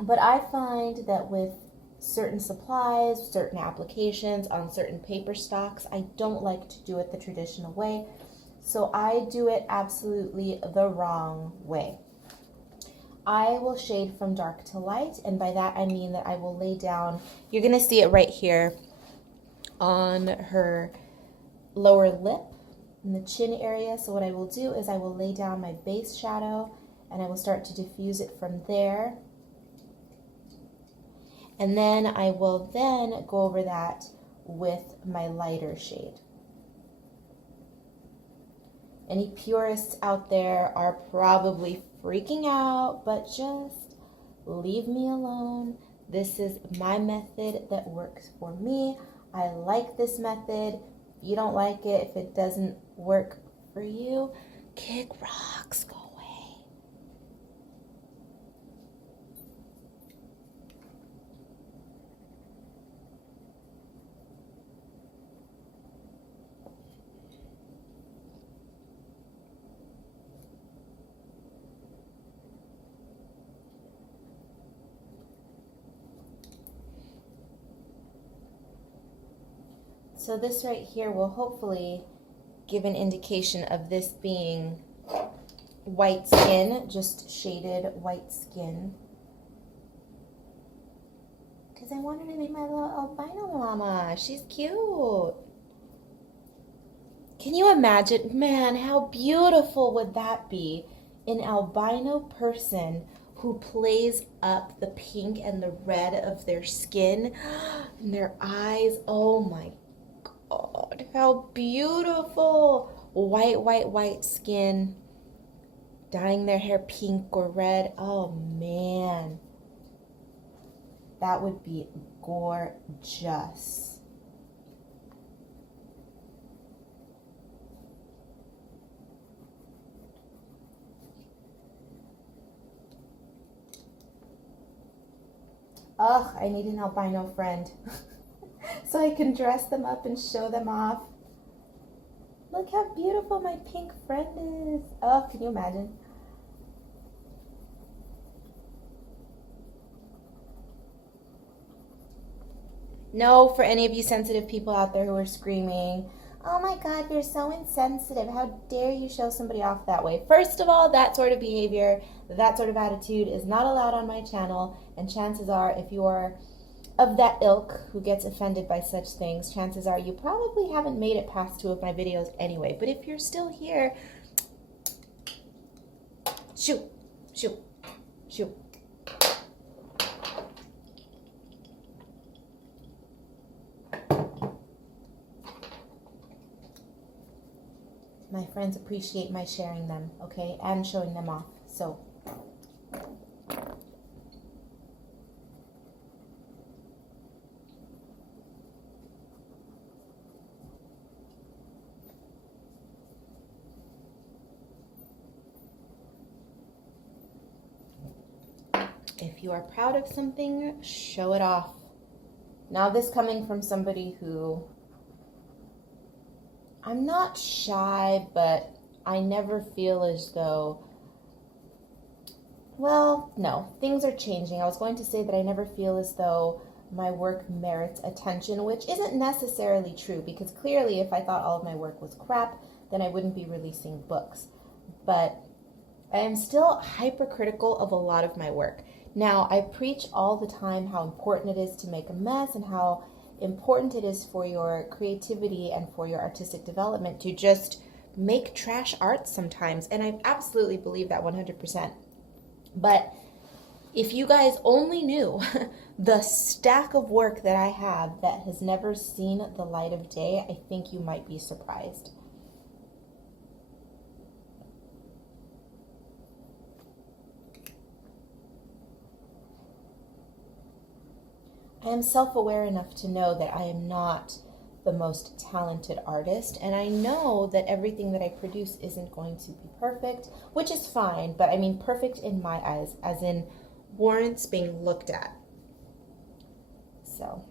But I find that with certain supplies, certain applications, on certain paper stocks, I don't like to do it the traditional way. So I do it absolutely the wrong way. I will shade from dark to light, and by that I mean that I will lay down, you're going to see it right here on her lower lip, in the chin area. So what I will do is I will lay down my base shadow, and I will start to diffuse it from there. And then I will then go over that with my lighter shade. Any purists out there are probably freaking out, but just leave me alone. This is my method that works for me. I like this method. If you don't like it, if it doesn't work for you, kick rocks, go away. So this right here will hopefully give an indication of this being white skin, just shaded white skin. Because I want her to be my little albino mama. She's cute. Can you imagine? Man, how beautiful would that be? An albino person who plays up the pink and the red of their skin and their eyes. Oh my God, how beautiful. White, white, white skin, dyeing their hair pink or red. Oh man, that would be gorgeous. Ugh, I need an albino friend so I can dress them up and show them off. Look how beautiful my pink friend is. Oh, can you imagine? No, for any of you sensitive people out there who are screaming, oh my God, you're so insensitive. How dare you show somebody off that way? First of all, that sort of behavior, that sort of attitude is not allowed on my channel. And chances are, if you are of that ilk who gets offended by such things, chances are you probably haven't made it past 2 of my videos anyway. But if you're still here, shoo, shoo, shoo. My friends appreciate my sharing them, okay, and showing them off. So if you are proud of something, show it off. Now, this coming from somebody who, I'm not shy, but I never feel as though, well, no, things are changing. I was going to say that I never feel as though my work merits attention, which isn't necessarily true, because clearly if I thought all of my work was crap, then I wouldn't be releasing books. But I am still hypercritical of a lot of my work. Now, I preach all the time how important it is to make a mess and how important it is for your creativity and for your artistic development to just make trash art sometimes. And I absolutely believe that 100%. But if you guys only knew the stack of work that I have that has never seen the light of day, I think you might be surprised. I am self-aware enough to know that I am not the most talented artist, and I know that everything that I produce isn't going to be perfect, which is fine, but I mean perfect in my eyes, as in warrants being looked at. So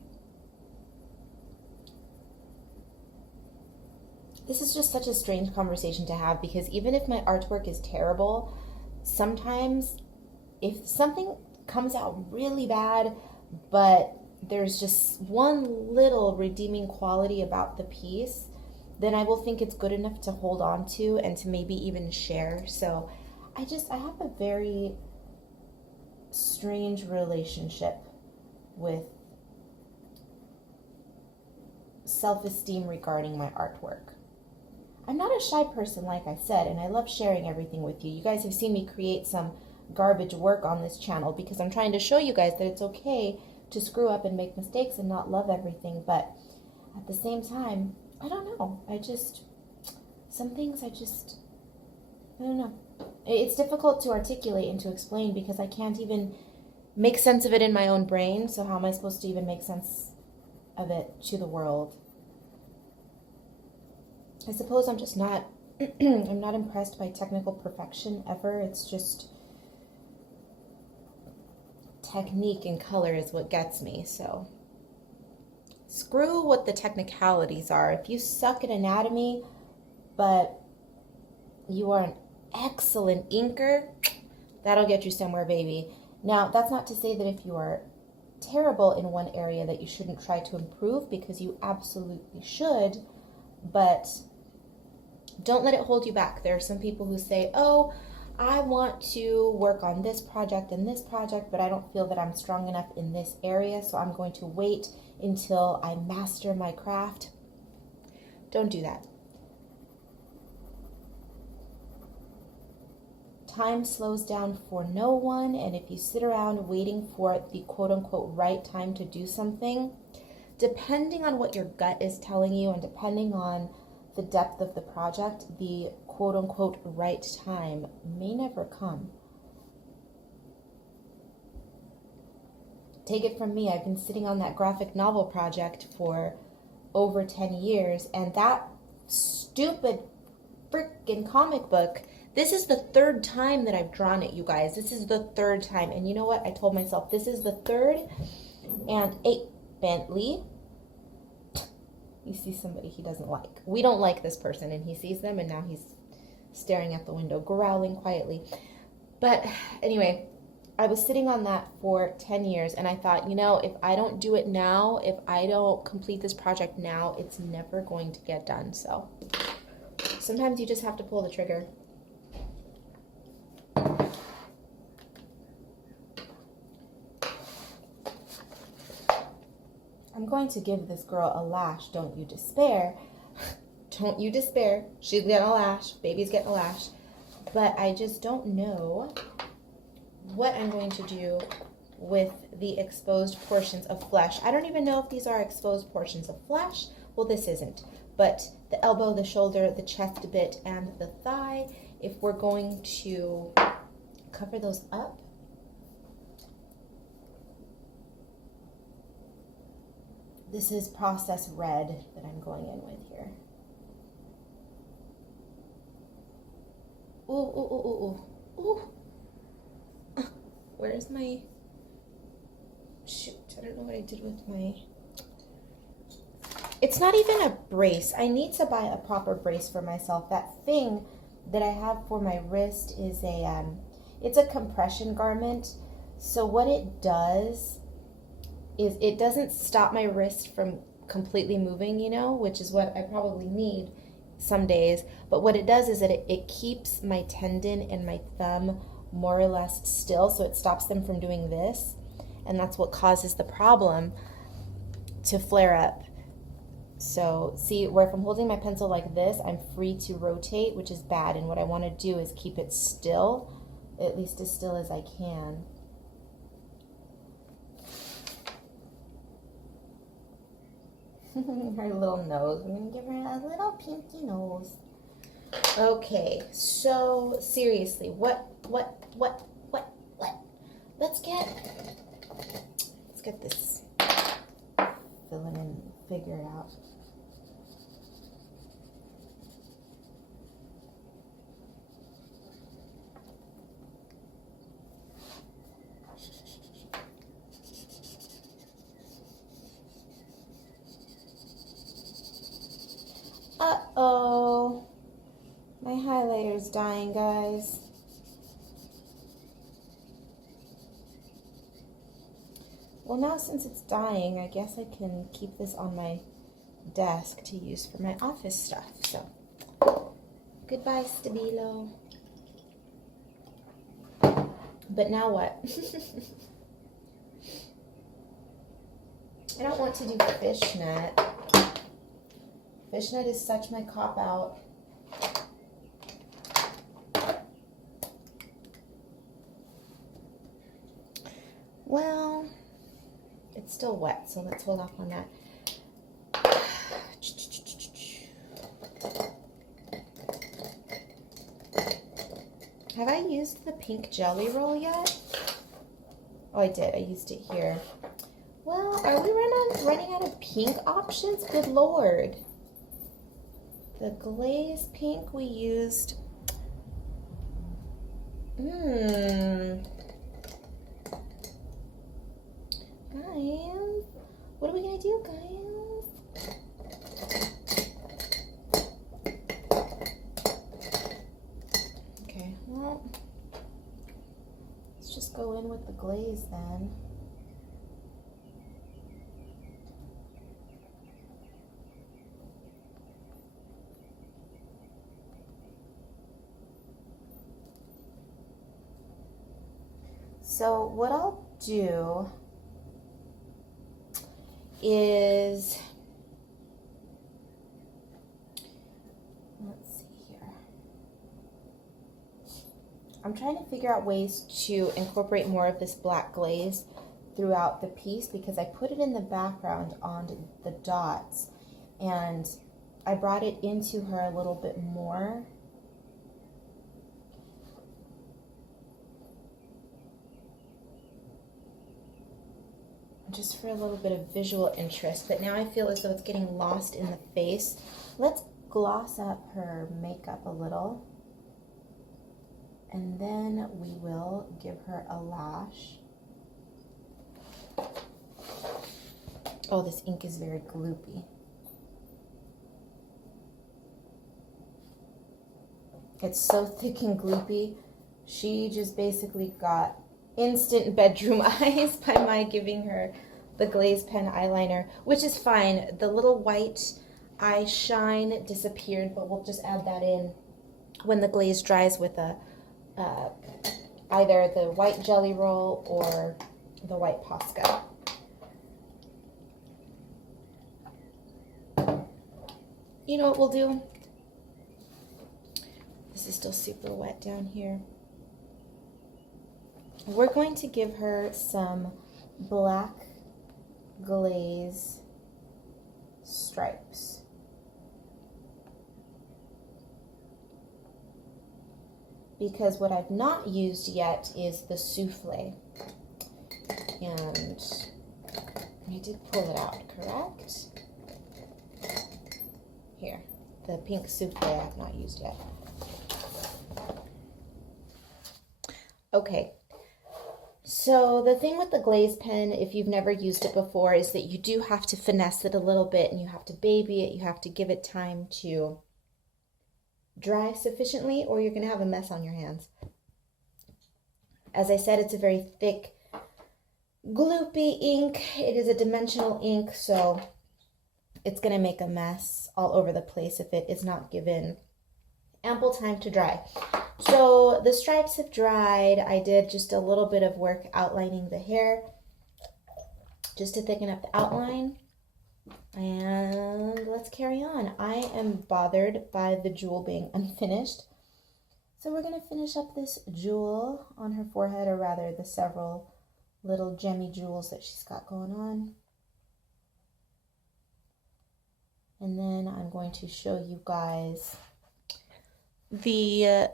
this is just such a strange conversation to have, because even if my artwork is terrible, sometimes if something comes out really bad, but there's just one little redeeming quality about the piece, then I will think it's good enough to hold on to and to maybe even share. So I have a very strange relationship with self-esteem regarding my artwork. I'm not a shy person, like I said, and I love sharing everything with you. You guys have seen me create some garbage work on this channel because I'm trying to show you guys that it's okay to screw up and make mistakes and not love everything. But at the same time, I don't know. Some things I don't know. It's difficult to articulate and to explain because I can't even make sense of it in my own brain. So how am I supposed to even make sense of it to the world? I suppose I'm just not, I'm not impressed by technical perfection ever. It's just technique and color is what gets me. So screw what the technicalities are. If you suck at anatomy, but you are an excellent inker, that'll get you somewhere, baby. Now, that's not to say that if you are terrible in one area that you shouldn't try to improve, because you absolutely should, but don't let it hold you back. There are some people who say, oh, I want to work on this project and this project, but I don't feel that I'm strong enough in this area, so I'm going to wait until I master my craft. Don't do that. Time slows down for no one, and if you sit around waiting for the quote-unquote right time to do something, depending on what your gut is telling you and depending on the depth of the project, the quote-unquote right time may never come. Take it from me, I've been sitting on that graphic novel project for over 10 years, and that stupid freaking comic book, this is the third time that I've drawn it, you guys. This is the third time. And you know what? I told myself this is the third. And a Bentley. You see somebody he doesn't like. We don't like this person, and he sees them, and now he's staring at the window, growling quietly. But anyway, I was sitting on that for 10 years, and I thought, you know, if I don't do it now, if I don't complete this project now, it's never going to get done. So sometimes you just have to pull the trigger. I'm going to give this girl a lash, don't you despair. Don't you despair. She's getting a lash. Baby's getting a lash. But I just don't know what I'm going to do with the exposed portions of flesh. I don't even know if these are exposed portions of flesh. Well, this isn't. But the elbow, the shoulder, the chest bit, and the thigh, if we're going to cover those up, this is process red that I'm going in with here. Ooh, ooh, ooh, ooh, ooh. Where's my, shoot, I don't know what I did with my, it's not even a brace. I need to buy a proper brace for myself. That thing that I have for my wrist is it's a compression garment. So what it does is it doesn't stop my wrist from completely moving, you know, which is what I probably need some days. But what it does is that it keeps my tendon and my thumb more or less still, so it stops them from doing this. And that's what causes the problem to flare up. So see, where if I'm holding my pencil like this, I'm free to rotate, which is bad. And what I want to do is keep it still, at least as still as I can. Her little nose. I'm going to give her a little pinky nose. Okay, so seriously, what? Let's get this filling in, figure it out. Uh-oh. My highlighter's dying, guys. Well, now since it's dying, I guess I can keep this on my desk to use for my office stuff. So, goodbye, Stabilo. But now what? I don't want to do fishnet. Fishnet is such my cop-out. Well, it's still wet, so let's hold off on that. Have I used the pink jelly roll yet? Oh, I did. I used it here. Well, are we running out of pink options? Good Lord. The Glaze pink we used. Guys, what are we going to do, guys? Okay, well, let's just go in with the Glaze then. So what I'll do is, let's see here. I'm trying to figure out ways to incorporate more of this black glaze throughout the piece, because I put it in the background on the dots and I brought it into her a little bit more. Just for a little bit of visual interest, but now I feel as though it's getting lost in the face. Let's gloss up her makeup a little, and then we will give her a lash. Oh, this ink is very gloopy. It's so thick and gloopy. She just basically got instant bedroom eyes by my giving her the Glaze pen eyeliner, which is fine. The little white eye shine disappeared, but we'll just add that in when the glaze dries with a either the white jelly roll or the white Posca. You know what we'll do? This is still super wet down here. We're going to give her some black glaze stripes. Because what I've not used yet is the souffle. And I did pull it out, correct? Here, the pink souffle I have not used yet. Okay. So the thing with the Glaze pen, if you've never used it before, is that you do have to finesse it a little bit, and you have to baby it. You have to give it time to dry sufficiently, or you're going to have a mess on your hands. As I said, it's a very thick, gloopy ink. It is a dimensional ink, so it's going to make a mess all over the place if it is not given ample time to dry. So the stripes have dried. I did just a little bit of work outlining the hair just to thicken up the outline. And let's carry on. I am bothered by the jewel being unfinished. So we're going to finish up this jewel on her forehead, or rather the several little gemmy jewels that she's got going on. And then I'm going to show you guys the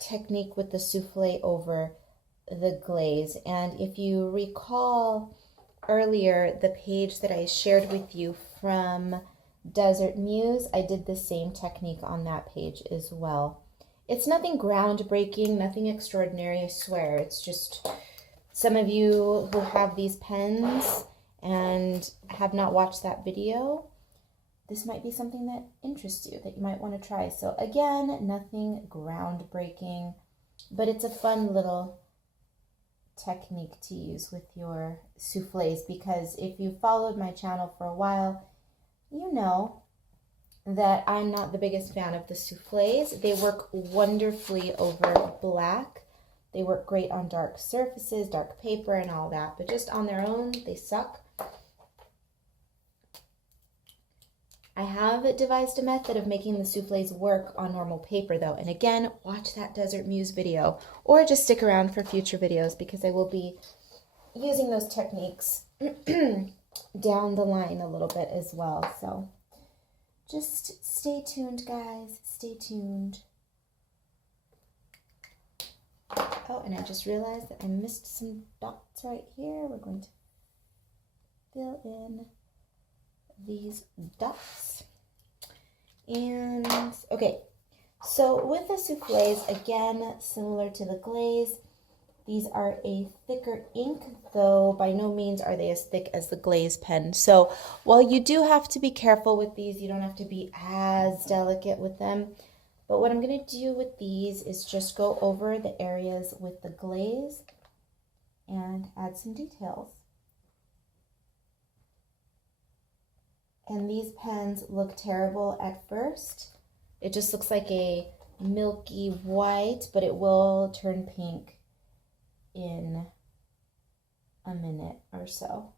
technique with the souffle over the glaze. And if you recall earlier, the page that I shared with you from Desert Muse, I did the same technique on that page as well. It's nothing groundbreaking, nothing extraordinary, I swear. It's just some of you who have these pens and have not watched that video, this might be something that interests you, that you might want to try. So again, nothing groundbreaking, but it's a fun little technique to use with your souffles, because if you followed my channel for a while, you know that I'm not the biggest fan of the souffles. They work wonderfully over black. They work great on dark surfaces, dark paper and all that, but just on their own, they suck. I have devised a method of making the souffles work on normal paper though. And again, watch that Desert Muse video, or just stick around for future videos, because I will be using those techniques down the line a little bit as well. So just stay tuned, guys. Stay tuned. Oh, and I just realized that I missed some dots right here. We're going to fill in these dots. And okay, so with the souffles, again, similar to the glaze, these are a thicker ink, though by no means are they as thick as the Glaze pen. So while you do have to be careful with these, you don't have to be as delicate with them. But what I'm going to do with these is just go over the areas with the glaze and add some details. And these pens look terrible at first. It just looks like a milky white, but it will turn pink in a minute or so.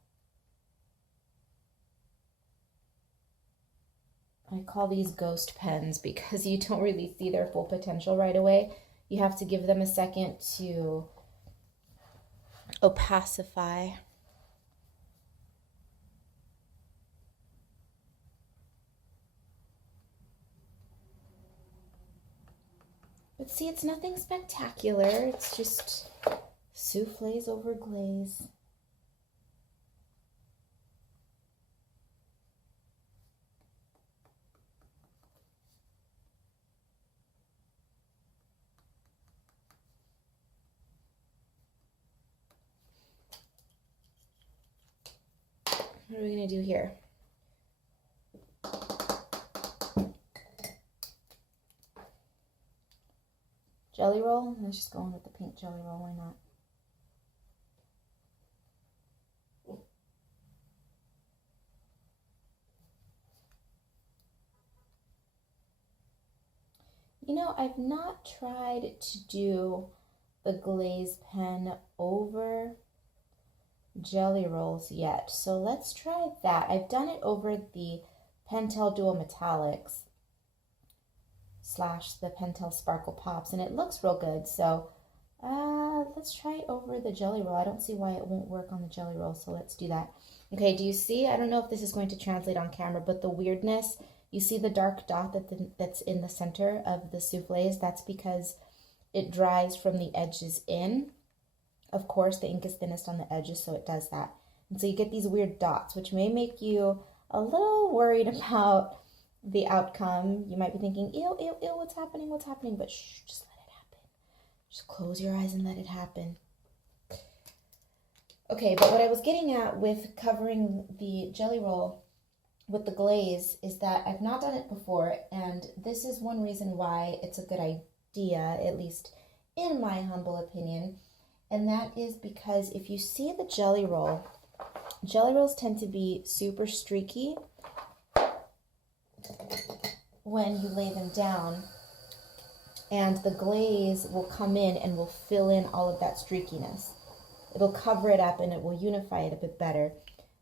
I call these ghost pens because you don't really see their full potential right away. You have to give them a second to opacify. But see, it's nothing spectacular. It's just souffles over glaze. What are we going to do here? Jelly roll? Let's just go in with the pink jelly roll. Why not? You know, I've not tried to do the glaze pen over jelly rolls yet, so let's try that. I've done it over the Pentel Dual Metallics / the Pentel Sparkle Pops, and it looks real good, so let's try it over the jelly roll. I don't see why it won't work on the jelly roll, so let's do that. Okay, do you see? I don't know if this is going to translate on camera, but the weirdness, you see the dark dot that's in the center of the souffles? That's because it dries from the edges in. Of course, the ink is thinnest on the edges, so it does that. And so you get these weird dots, which may make you a little worried about the outcome. You might be thinking, ew, ew, ew, what's happening? What's happening? But shh, just let it happen. Just close your eyes and let it happen. Okay, but what I was getting at with covering the jelly roll with the glaze is that I've not done it before, and this is one reason why it's a good idea, at least in my humble opinion, and that is because if you see the jelly rolls tend to be super streaky when you lay them down, and the glaze will come in and will fill in all of that streakiness. It'll cover it up and it will unify it a bit better.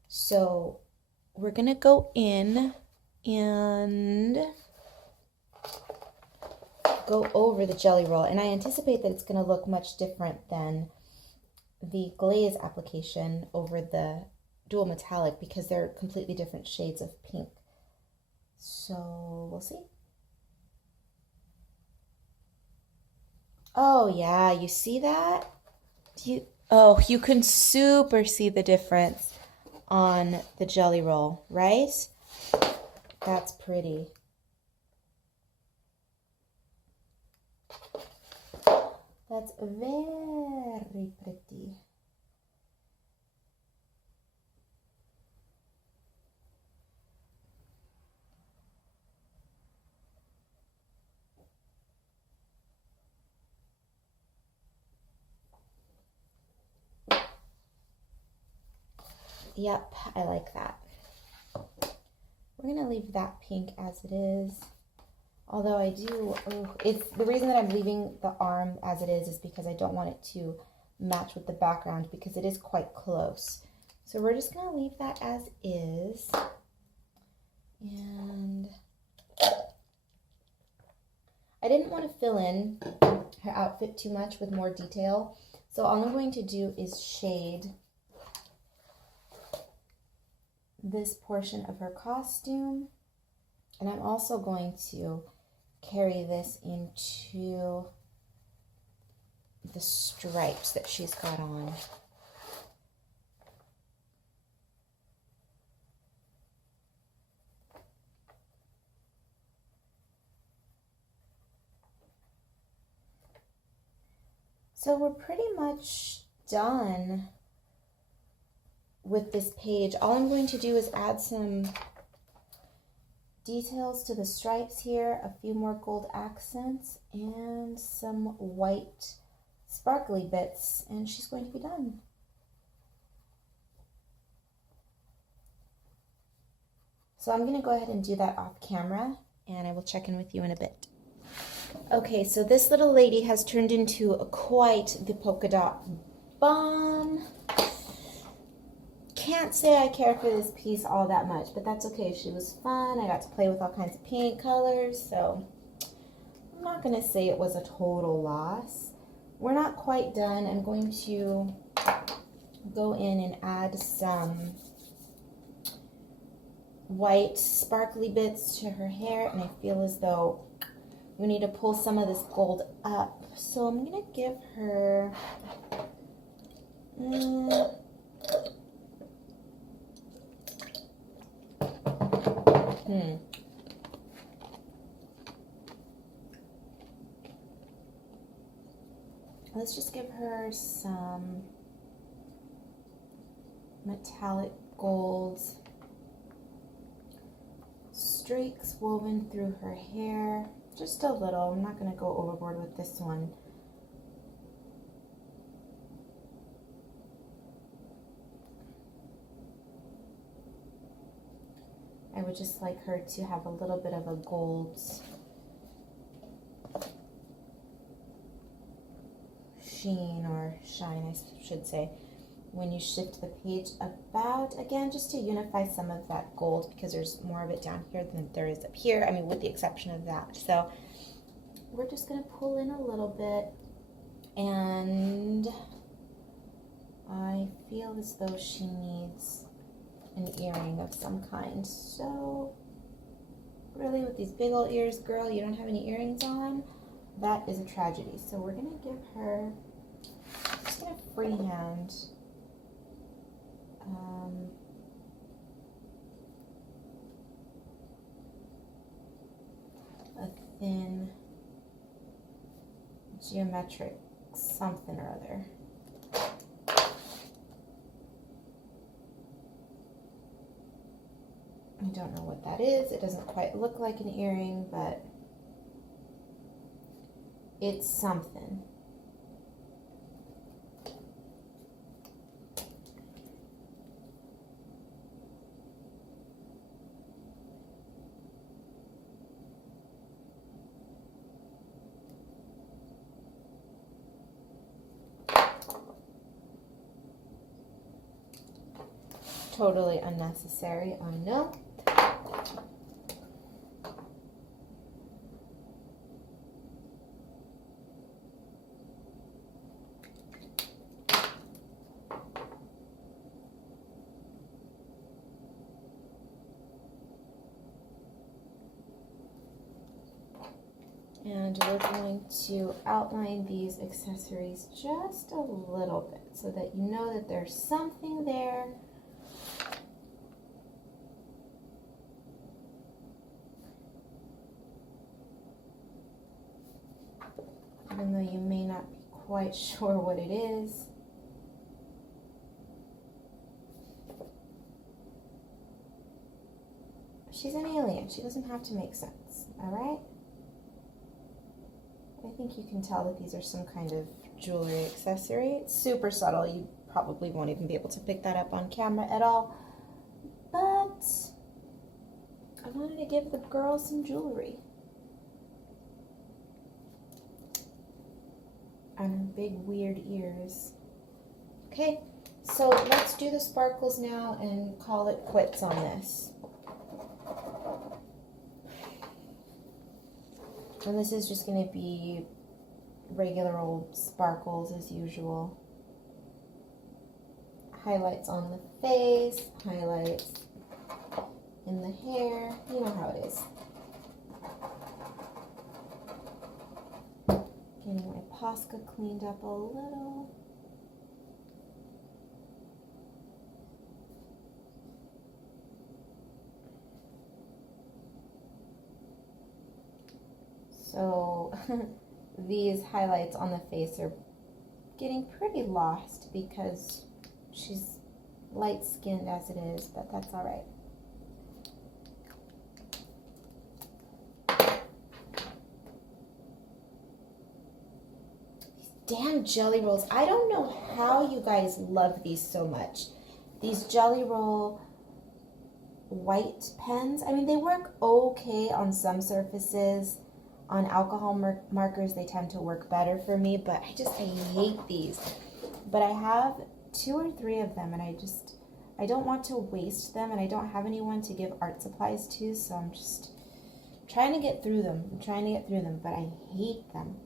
So we're going to go in and go over the jelly roll, and I anticipate that it's going to look much different than the glaze application over the dual metallic because they're completely different shades of pink. So we'll see. Oh yeah, you see that? You can super see the difference on the jelly roll, right? That's pretty. That's very pretty. Yep, I like that. We're going to leave that pink as it is. Although I do, it's the reason that I'm leaving the arm as it is because I don't want it to match with the background because it is quite close. So we're just going to leave that as is. And I didn't want to fill in her outfit too much with more detail. So all I'm going to do is shade this portion of her costume, and I'm also going to carry this into the stripes that she's got on. So we're pretty much done with this page. All I'm going to do is add some details to the stripes here, a few more gold accents, and some white sparkly bits, and she's going to be done. So I'm going to go ahead and do that off camera, and I will check in with you in a bit. Okay, so this little lady has turned into quite the polka dot bomb. can't say I care for this piece all that much, but that's okay. She was fun. I got to play with all kinds of paint colors, so I'm not going to say it was a total loss. We're not quite done. I'm going to go in and add some white sparkly bits to her hair, and I feel as though we need to pull some of this gold up. So I'm going to give her... Let's just give her some metallic golds, streaks woven through her hair, just a little. I'm not going to go overboard with this one. I would just like her to have a little bit of a gold sheen, or shine I should say, when you shift the page about, again, just to unify some of that gold, because there's more of it down here than there is up here, I mean, with the exception of that. So we're just going to pull in a little bit, and I feel as though she needs an earring of some kind. So really, with these big old ears, girl, you don't have any earrings on? That is a tragedy. So we're going to give her, just going to freehand a thin geometric something or other. I don't know what that is. It doesn't quite look like an earring, but it's something. Totally unnecessary, I know. And we're going to outline these accessories just a little bit so that you know that there's something there. Even though you may not be quite sure what it is. She's an alien. She doesn't have to make sense, all right? I think you can tell that these are some kind of jewelry accessory. It's super subtle. You probably won't even be able to pick that up on camera at all. But I wanted to give the girl some jewelry. And her big weird ears. Okay, so let's do the sparkles now and call it quits on this. And this is just going to be regular old sparkles as usual. Highlights on the face, highlights in the hair. You know how it is. Getting my Posca cleaned up a little. So these highlights on the face are getting pretty lost because she's light-skinned as it is, but that's all right. Damn jelly rolls. I don't know how you guys love these so much. These jelly roll white pens. I mean, they work okay on some surfaces. On alcohol markers, they tend to work better for me, but I hate these. But I have 2 or 3 of them, and I I don't want to waste them, and I don't have anyone to give art supplies to, so I'm just trying to get through them. I'm trying to get through them, but I hate them.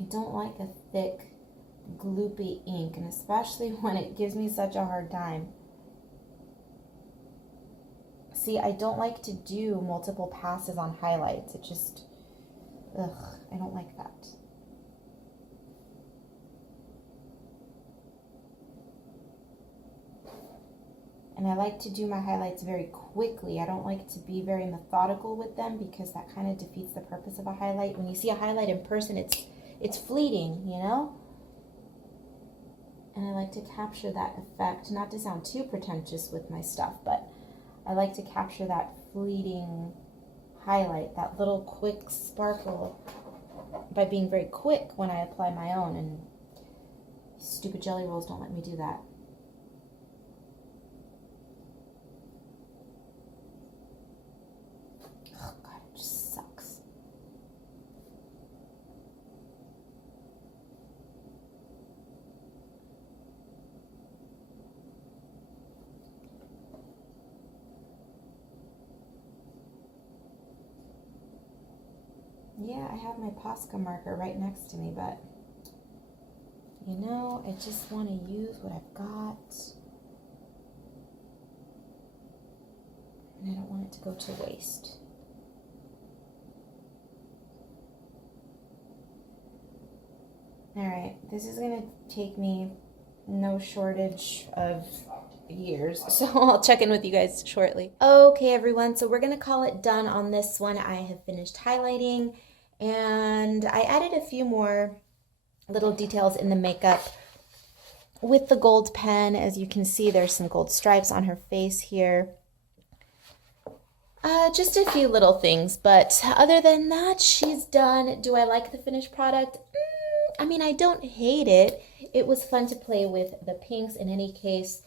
I don't like a thick, gloopy ink, and especially when it gives me such a hard time. See, I don't like to do multiple passes on highlights. It just, ugh, I don't like that. And I like to do my highlights very quickly. I don't like to be very methodical with them because that kind of defeats the purpose of a highlight. When you see a highlight in person, it's fleeting, you know? And I like to capture that effect, not to sound too pretentious with my stuff, but I like to capture that fleeting highlight, that little quick sparkle, by being very quick when I apply my own, and stupid jelly rolls don't let me do that. Oh God, it just sucks. Yeah, I have my Posca marker right next to me, but you know, I just want to use what I've got. And I don't want it to go to waste. Alright, this is going to take me no shortage of years, so I'll check in with you guys shortly. Okay, everyone, so we're going to call it done on this one. I have finished highlighting, and I added a few more little details in the makeup with the gold pen. As you can see, there's some gold stripes on her face here. Just a few little things, but other than that, she's done. Do I like the finished product? I mean, I don't hate it. It was fun to play with the pinks in any case.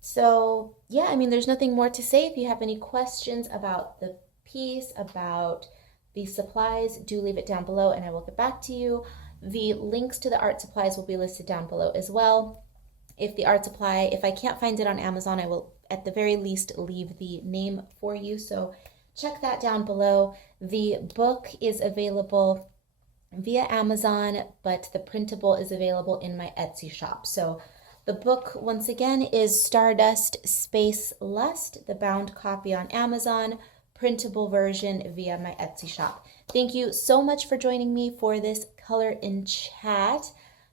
So, yeah, I mean, there's nothing more to say. If you have any questions about the piece, about the supplies, do leave it down below and I will get back to you. The links to the art supplies will be listed down below as well. If I can't find it on Amazon, I will at the very least leave the name for you. So check that down below. The book is available via Amazon, but the printable is available in my Etsy shop. So the book, once again, is Stardust Space Lust, the bound copy on Amazon, printable version via my Etsy shop. Thank you so much for joining me for this color in chat.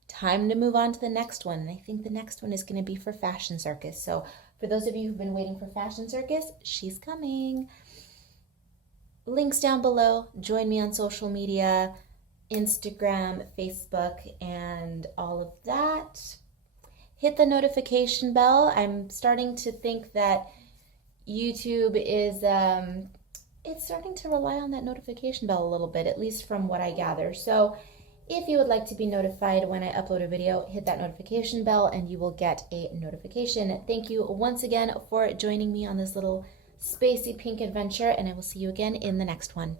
Time to move on to the next one. And I think the next one is going to be for Fashion Circus. So for those of you who've been waiting for Fashion Circus, she's coming. Links down below. Join me on social media, Instagram, Facebook, and all of that. Hit the notification bell. I'm starting to think that YouTube is it's starting to rely on that notification bell a little bit, at least from what I gather. So if you would like to be notified when I upload a video, hit that notification bell and you will get a notification. Thank you once again for joining me on this little spacey pink adventure, and I will see you again in the next one.